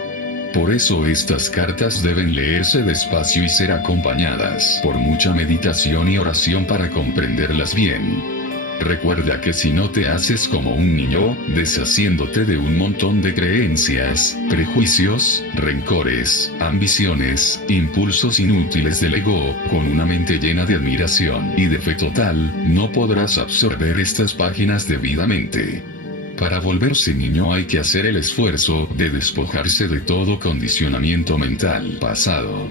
Por eso estas cartas deben leerse despacio y ser acompañadas por mucha meditación y oración para comprenderlas bien. Recuerda que si no te haces como un niño, deshaciéndote de un montón de creencias, prejuicios, rencores, ambiciones, impulsos inútiles del ego, con una mente llena de admiración y de fe total, no podrás absorber estas páginas debidamente. Para volverse niño hay que hacer el esfuerzo de despojarse de todo condicionamiento mental pasado.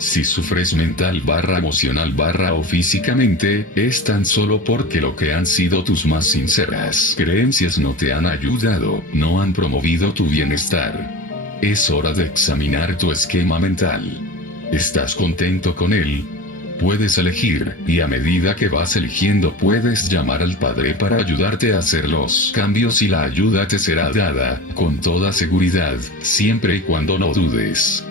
Si sufres mental emocional o físicamente, es tan solo porque lo que han sido tus más sinceras creencias no te han ayudado, no han promovido tu bienestar. Es hora de examinar tu esquema mental. ¿Estás contento con él? Puedes elegir, y a medida que vas eligiendo puedes llamar al Padre para ayudarte a hacer los cambios y la ayuda te será dada, con toda seguridad, siempre y cuando no dudes.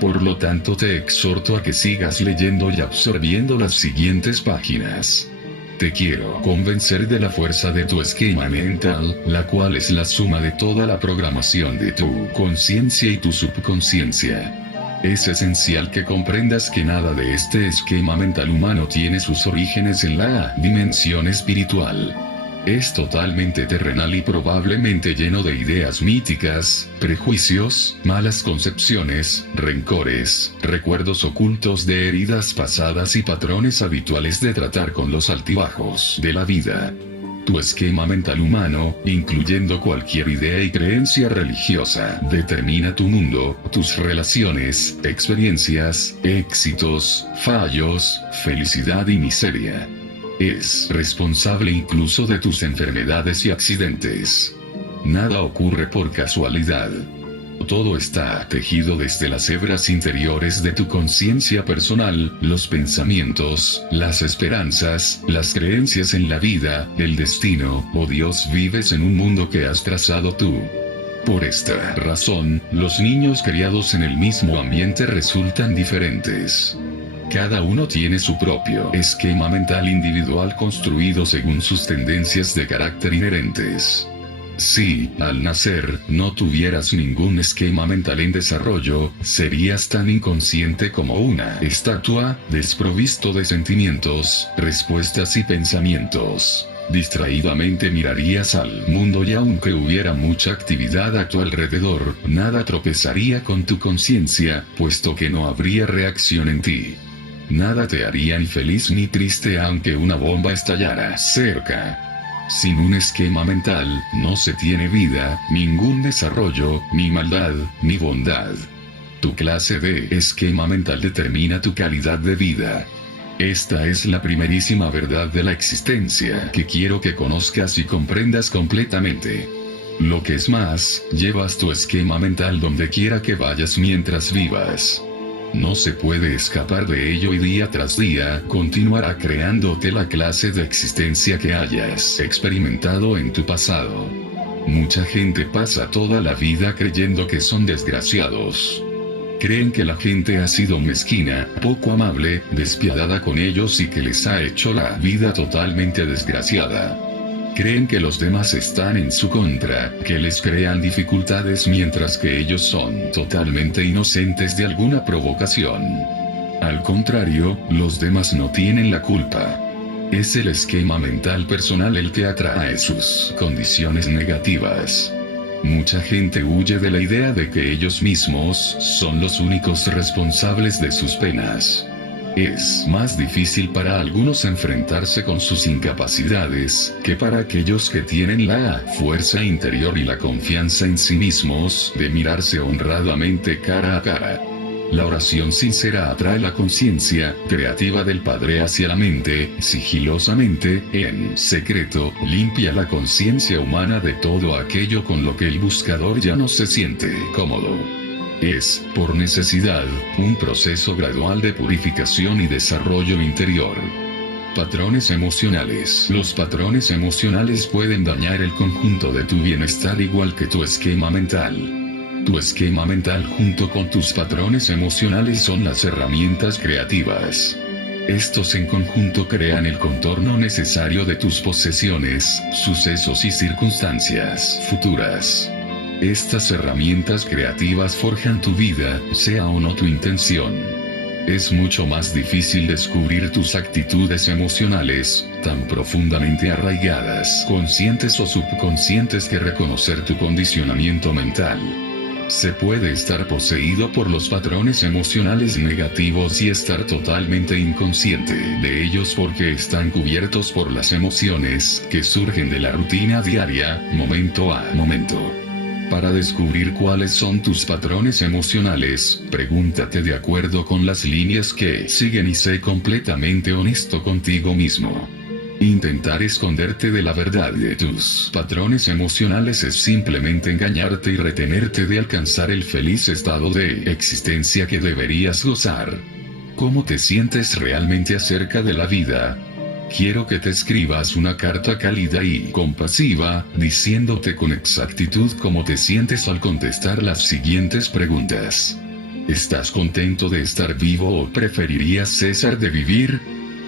Por lo tanto te exhorto a que sigas leyendo y absorbiendo las siguientes páginas. Te quiero convencer de la fuerza de tu esquema mental, la cual es la suma de toda la programación de tu conciencia y tu subconsciencia. Es esencial que comprendas que nada de este esquema mental humano tiene sus orígenes en la dimensión espiritual. Es totalmente terrenal y probablemente lleno de ideas míticas, prejuicios, malas concepciones, rencores, recuerdos ocultos de heridas pasadas y patrones habituales de tratar con los altibajos de la vida. Tu esquema mental humano, incluyendo cualquier idea y creencia religiosa, determina tu mundo, tus relaciones, experiencias, éxitos, fallos, felicidad y miseria. Es responsable incluso de tus enfermedades y accidentes. Nada ocurre por casualidad. Todo está tejido desde las hebras interiores de tu conciencia personal, los pensamientos, las esperanzas, las creencias en la vida, el destino, o Dios. Vives en un mundo que has trazado tú. Por esta razón, los niños criados en el mismo ambiente resultan diferentes. Cada uno tiene su propio esquema mental individual construido según sus tendencias de carácter inherentes. Si, al nacer, no tuvieras ningún esquema mental en desarrollo, serías tan inconsciente como una estatua, desprovisto de sentimientos, respuestas y pensamientos. Distraídamente mirarías al mundo y aunque hubiera mucha actividad a tu alrededor, nada tropezaría con tu conciencia, puesto que no habría reacción en ti. Nada te haría ni feliz ni triste aunque una bomba estallara cerca. Sin un esquema mental, no se tiene vida, ningún desarrollo, ni maldad, ni bondad. Tu clase de esquema mental determina tu calidad de vida. Esta es la primerísima verdad de la existencia que quiero que conozcas y comprendas completamente. Lo que es más, llevas tu esquema mental donde quiera que vayas mientras vivas. No se puede escapar de ello y día tras día continuará creándote la clase de existencia que hayas experimentado en tu pasado. Mucha gente pasa toda la vida creyendo que son desgraciados. Creen que la gente ha sido mezquina, poco amable, despiadada con ellos y que les ha hecho la vida totalmente desgraciada. Creen que los demás están en su contra, que les crean dificultades mientras que ellos son totalmente inocentes de alguna provocación. Al contrario, los demás no tienen la culpa. Es el esquema mental personal el que atrae sus condiciones negativas. Mucha gente huye de la idea de que ellos mismos son los únicos responsables de sus penas. Es más difícil para algunos enfrentarse con sus incapacidades, que para aquellos que tienen la fuerza interior y la confianza en sí mismos de mirarse honradamente cara a cara. La oración sincera atrae la conciencia creativa del Padre hacia la mente, sigilosamente, en secreto, limpia la conciencia humana de todo aquello con lo que el buscador ya no se siente cómodo. Es, por necesidad, un proceso gradual de purificación y desarrollo interior. Patrones emocionales. Los patrones emocionales pueden dañar el conjunto de tu bienestar igual que tu esquema mental. Tu esquema mental junto con tus patrones emocionales son las herramientas creativas. Estos en conjunto crean el contorno necesario de tus posesiones, sucesos y circunstancias futuras. Estas herramientas creativas forjan tu vida, sea o no tu intención. Es mucho más difícil descubrir tus actitudes emocionales, tan profundamente arraigadas, conscientes o subconscientes, que reconocer tu condicionamiento mental. Se puede estar poseído por los patrones emocionales negativos y estar totalmente inconsciente de ellos porque están cubiertos por las emociones que surgen de la rutina diaria, momento a momento. Para descubrir cuáles son tus patrones emocionales, pregúntate de acuerdo con las líneas que siguen y sé completamente honesto contigo mismo. Intentar esconderte de la verdad de tus patrones emocionales es simplemente engañarte y retenerte de alcanzar el feliz estado de existencia que deberías gozar. ¿Cómo te sientes realmente acerca de la vida? Quiero que te escribas una carta cálida y compasiva, diciéndote con exactitud cómo te sientes al contestar las siguientes preguntas. ¿Estás contento de estar vivo o preferirías cesar de vivir?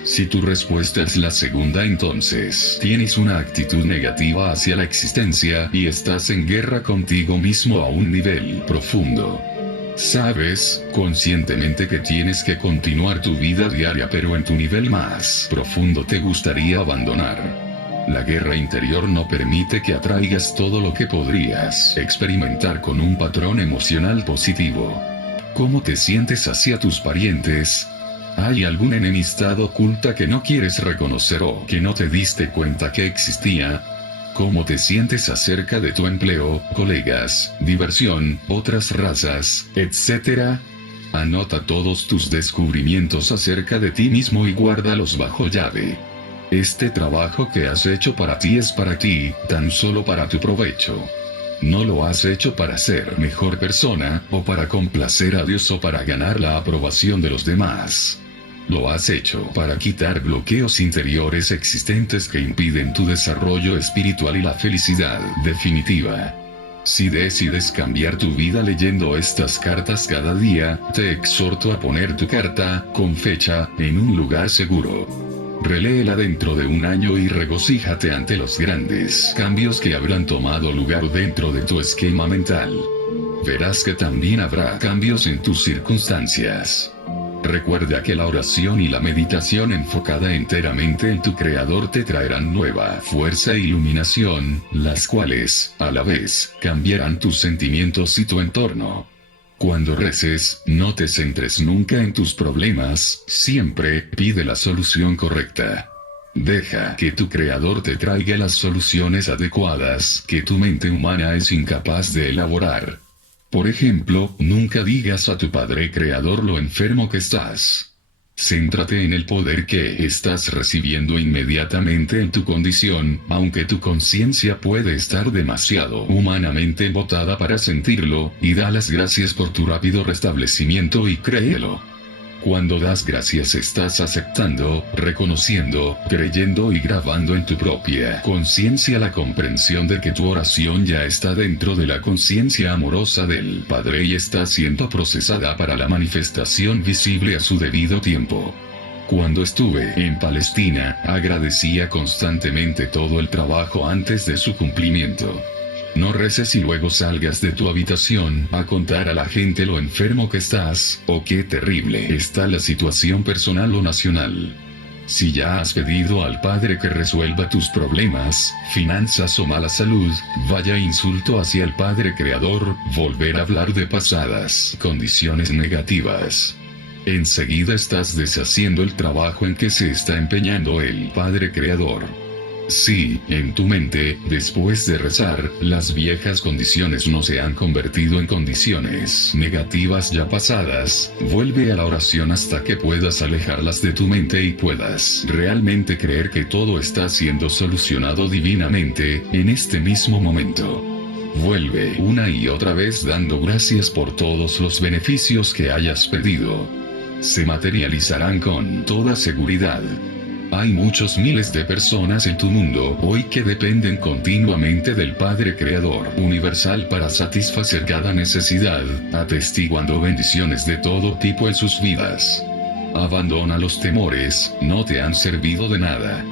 Si tu respuesta es la segunda, entonces tienes una actitud negativa hacia la existencia y estás en guerra contigo mismo a un nivel profundo. Sabes, conscientemente, que tienes que continuar tu vida diaria, pero en tu nivel más profundo te gustaría abandonar. La guerra interior no permite que atraigas todo lo que podrías experimentar con un patrón emocional positivo. ¿Cómo te sientes hacia tus parientes? ¿Hay alguna enemistad oculta que no quieres reconocer o que no te diste cuenta que existía? ¿Cómo te sientes acerca de tu empleo, colegas, diversión, otras razas, etc.? Anota todos tus descubrimientos acerca de ti mismo y guárdalos bajo llave. Este trabajo que has hecho para ti es para ti, tan solo para tu provecho. No lo has hecho para ser mejor persona, o para complacer a Dios o para ganar la aprobación de los demás. Lo has hecho para quitar bloqueos interiores existentes que impiden tu desarrollo espiritual y la felicidad definitiva. Si decides cambiar tu vida leyendo estas cartas cada día, te exhorto a poner tu carta, con fecha, en un lugar seguro. Reléela dentro de un año y regocíjate ante los grandes cambios que habrán tomado lugar dentro de tu esquema mental. Verás que también habrá cambios en tus circunstancias. Recuerda que la oración y la meditación enfocada enteramente en tu Creador te traerán nueva fuerza e iluminación, las cuales, a la vez, cambiarán tus sentimientos y tu entorno. Cuando reces, no te centres nunca en tus problemas, siempre pide la solución correcta. Deja que tu creador te traiga las soluciones adecuadas que tu mente humana es incapaz de elaborar. Por ejemplo, nunca digas a tu Padre Creador lo enfermo que estás. Céntrate en el poder que estás recibiendo inmediatamente en tu condición, aunque tu conciencia puede estar demasiado humanamente embotada para sentirlo, y da las gracias por tu rápido restablecimiento y créelo. Cuando das gracias estás aceptando, reconociendo, creyendo y grabando en tu propia conciencia la comprensión de que tu oración ya está dentro de la conciencia amorosa del Padre y está siendo procesada para la manifestación visible a su debido tiempo. Cuando estuve en Palestina, agradecía constantemente todo el trabajo antes de su cumplimiento. No reces y luego salgas de tu habitación a contar a la gente lo enfermo que estás, o qué terrible está la situación personal o nacional. Si ya has pedido al Padre que resuelva tus problemas, finanzas o mala salud, vaya insulto hacia el Padre Creador, volver a hablar de pasadas condiciones negativas. Enseguida estás deshaciendo el trabajo en que se está empeñando el Padre Creador. Si, en tu mente, después de rezar, las viejas condiciones no se han convertido en condiciones negativas ya pasadas, vuelve a la oración hasta que puedas alejarlas de tu mente y puedas realmente creer que todo está siendo solucionado divinamente, en este mismo momento. Vuelve una y otra vez dando gracias por todos los beneficios que hayas pedido. Se materializarán con toda seguridad. Hay muchos miles de personas en tu mundo hoy que dependen continuamente del Padre Creador universal para satisfacer cada necesidad, atestiguando bendiciones de todo tipo en sus vidas. Abandona los temores, no te han servido de nada.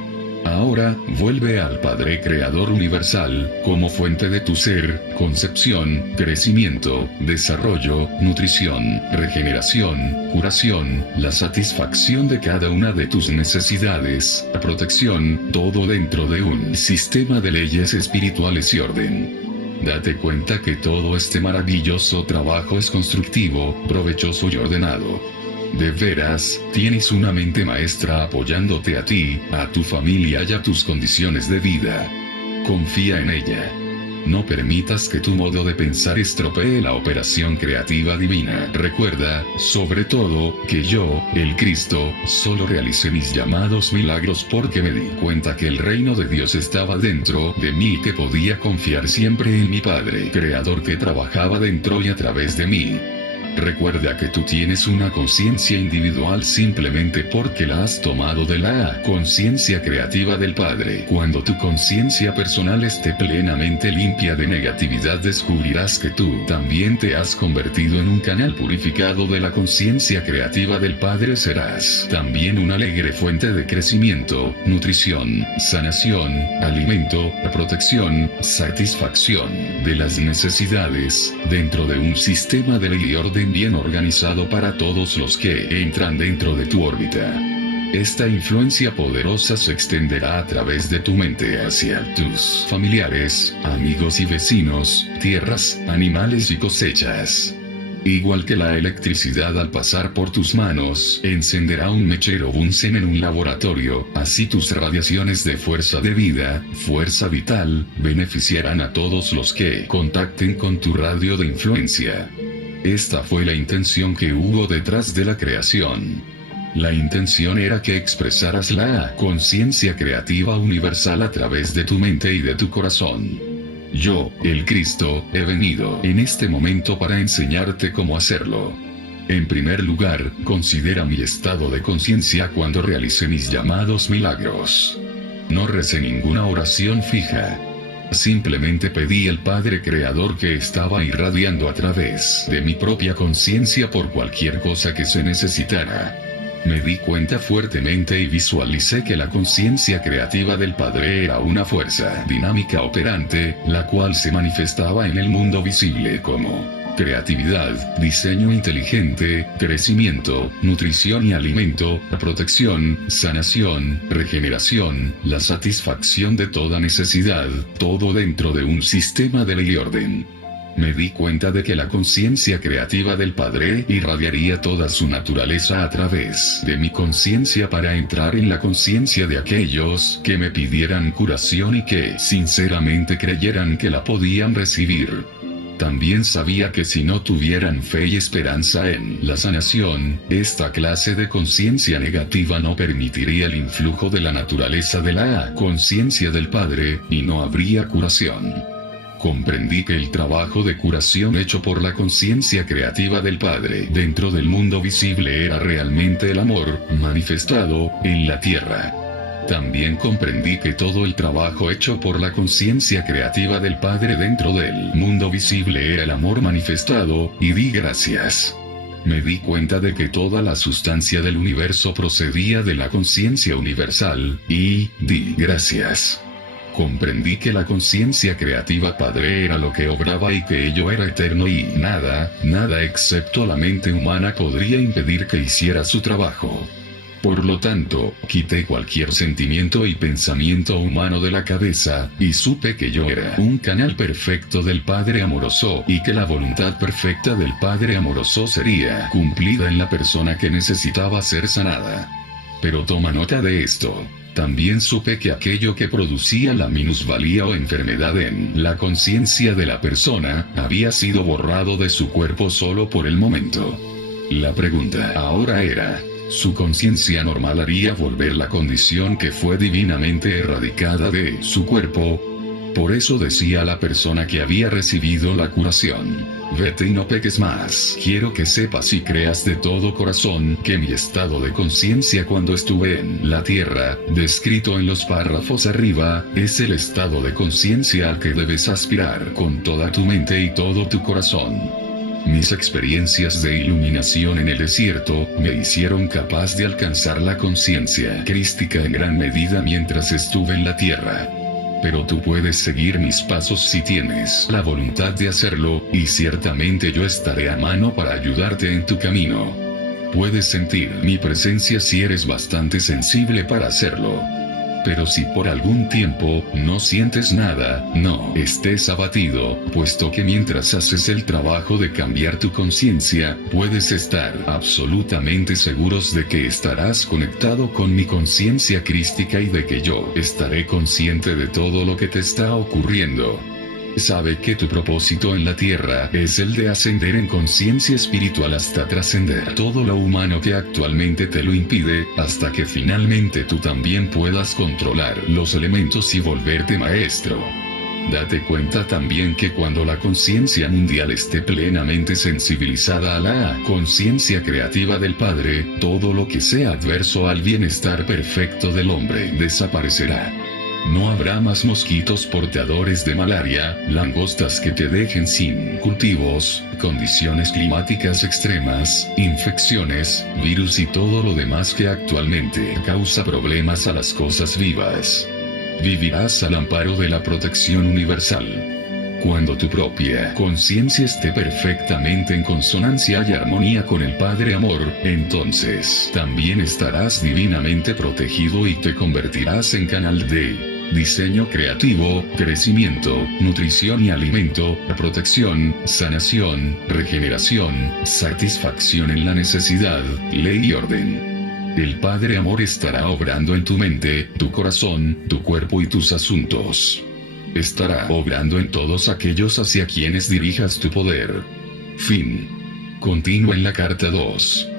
Ahora, vuelve al Padre Creador universal, como fuente de tu ser, concepción, crecimiento, desarrollo, nutrición, regeneración, curación, la satisfacción de cada una de tus necesidades, la protección, todo dentro de un sistema de leyes espirituales y orden. Date cuenta que todo este maravilloso trabajo es constructivo, provechoso y ordenado. De veras, tienes una mente maestra apoyándote a ti, a tu familia y a tus condiciones de vida. Confía en ella. No permitas que tu modo de pensar estropee la operación creativa divina. Recuerda, sobre todo, que yo, el Cristo, solo realicé mis llamados milagros porque me di cuenta que el reino de Dios estaba dentro de mí y que podía confiar siempre en mi Padre Creador que trabajaba dentro y a través de mí. Recuerda que tú tienes una conciencia individual simplemente porque la has tomado de la conciencia creativa del Padre. Cuando tu conciencia personal esté plenamente limpia de negatividad, descubrirás que tú también te has convertido en un canal purificado de la conciencia creativa del Padre. Serás también una alegre fuente de crecimiento, nutrición, sanación, alimento, protección, satisfacción de las necesidades, dentro de un sistema de ley y orden bien organizado para todos los que entran dentro de tu órbita. Esta influencia poderosa se extenderá a través de tu mente hacia tus familiares, amigos y vecinos, tierras, animales y cosechas. Igual que la electricidad al pasar por tus manos, encenderá un mechero Bunsen en un laboratorio, así tus radiaciones de fuerza de vida, fuerza vital, beneficiarán a todos los que contacten con tu radio de influencia. Esta fue la intención que hubo detrás de la creación. La intención era que expresaras la conciencia creativa universal a través de tu mente y de tu corazón. Yo, el Cristo, he venido en este momento para enseñarte cómo hacerlo. En primer lugar, considera mi estado de conciencia cuando realicé mis llamados milagros. No recé ninguna oración fija. Simplemente pedí al Padre Creador que estaba irradiando a través de mi propia conciencia por cualquier cosa que se necesitara. Me di cuenta fuertemente y visualicé que la conciencia creativa del Padre era una fuerza dinámica operante, la cual se manifestaba en el mundo visible como creatividad, diseño inteligente, crecimiento, nutrición y alimento, protección, sanación, regeneración, la satisfacción de toda necesidad, todo dentro de un sistema de ley y orden. Me di cuenta de que la conciencia creativa del Padre irradiaría toda su naturaleza a través de mi conciencia para entrar en la conciencia de aquellos que me pidieran curación y que sinceramente creyeran que la podían recibir. También sabía que si no tuvieran fe y esperanza en la sanación, esta clase de conciencia negativa no permitiría el influjo de la naturaleza de la conciencia del Padre, y no habría curación. Comprendí que el trabajo de curación hecho por la conciencia creativa del Padre dentro del mundo visible era realmente el amor manifestado en la tierra. También comprendí que todo el trabajo hecho por la conciencia creativa del Padre dentro del mundo visible era el amor manifestado, y di gracias. Me di cuenta de que toda la sustancia del universo procedía de la conciencia universal, y di gracias. Comprendí que la conciencia creativa Padre era lo que obraba y que ello era eterno y nada excepto la mente humana podría impedir que hiciera su trabajo. Por lo tanto, quité cualquier sentimiento y pensamiento humano de la cabeza, y supe que yo era un canal perfecto del Padre amoroso y que la voluntad perfecta del Padre amoroso sería cumplida en la persona que necesitaba ser sanada. Pero toma nota de esto. También supe que aquello que producía la minusvalía o enfermedad en la conciencia de la persona, había sido borrado de su cuerpo solo por el momento. La pregunta ahora era, ¿su conciencia normal haría volver la condición que fue divinamente erradicada de su cuerpo? Por eso decía a la persona que había recibido la curación: vete y no peques más. Quiero que sepas y creas de todo corazón que mi estado de conciencia cuando estuve en la tierra, descrito en los párrafos arriba, es el estado de conciencia al que debes aspirar con toda tu mente y todo tu corazón. Mis experiencias de iluminación en el desierto me hicieron capaz de alcanzar la conciencia crística en gran medida mientras estuve en la tierra. Pero tú puedes seguir mis pasos si tienes la voluntad de hacerlo, y ciertamente yo estaré a mano para ayudarte en tu camino. Puedes sentir mi presencia si eres bastante sensible para hacerlo. Pero si por algún tiempo no sientes nada, no estés abatido, puesto que mientras haces el trabajo de cambiar tu conciencia, puedes estar absolutamente seguros de que estarás conectado con mi conciencia crística y de que yo estaré consciente de todo lo que te está ocurriendo. Sabe que tu propósito en la tierra es el de ascender en conciencia espiritual hasta trascender todo lo humano que actualmente te lo impide, hasta que finalmente tú también puedas controlar los elementos y volverte maestro. Date cuenta también que cuando la conciencia mundial esté plenamente sensibilizada a la conciencia creativa del Padre, todo lo que sea adverso al bienestar perfecto del hombre desaparecerá. No habrá más mosquitos portadores de malaria, langostas que te dejen sin cultivos, condiciones climáticas extremas, infecciones, virus y todo lo demás que actualmente causa problemas a las cosas vivas. Vivirás al amparo de la protección universal. Cuando tu propia conciencia esté perfectamente en consonancia y armonía con el Padre Amor, entonces también estarás divinamente protegido y te convertirás en canal de diseño creativo, crecimiento, nutrición y alimento, protección, sanación, regeneración, satisfacción en la necesidad, ley y orden. El Padre Amor estará obrando en tu mente, tu corazón, tu cuerpo y tus asuntos. Estará obrando en todos aquellos hacia quienes dirijas tu poder. Fin. Continúa en la carta 2.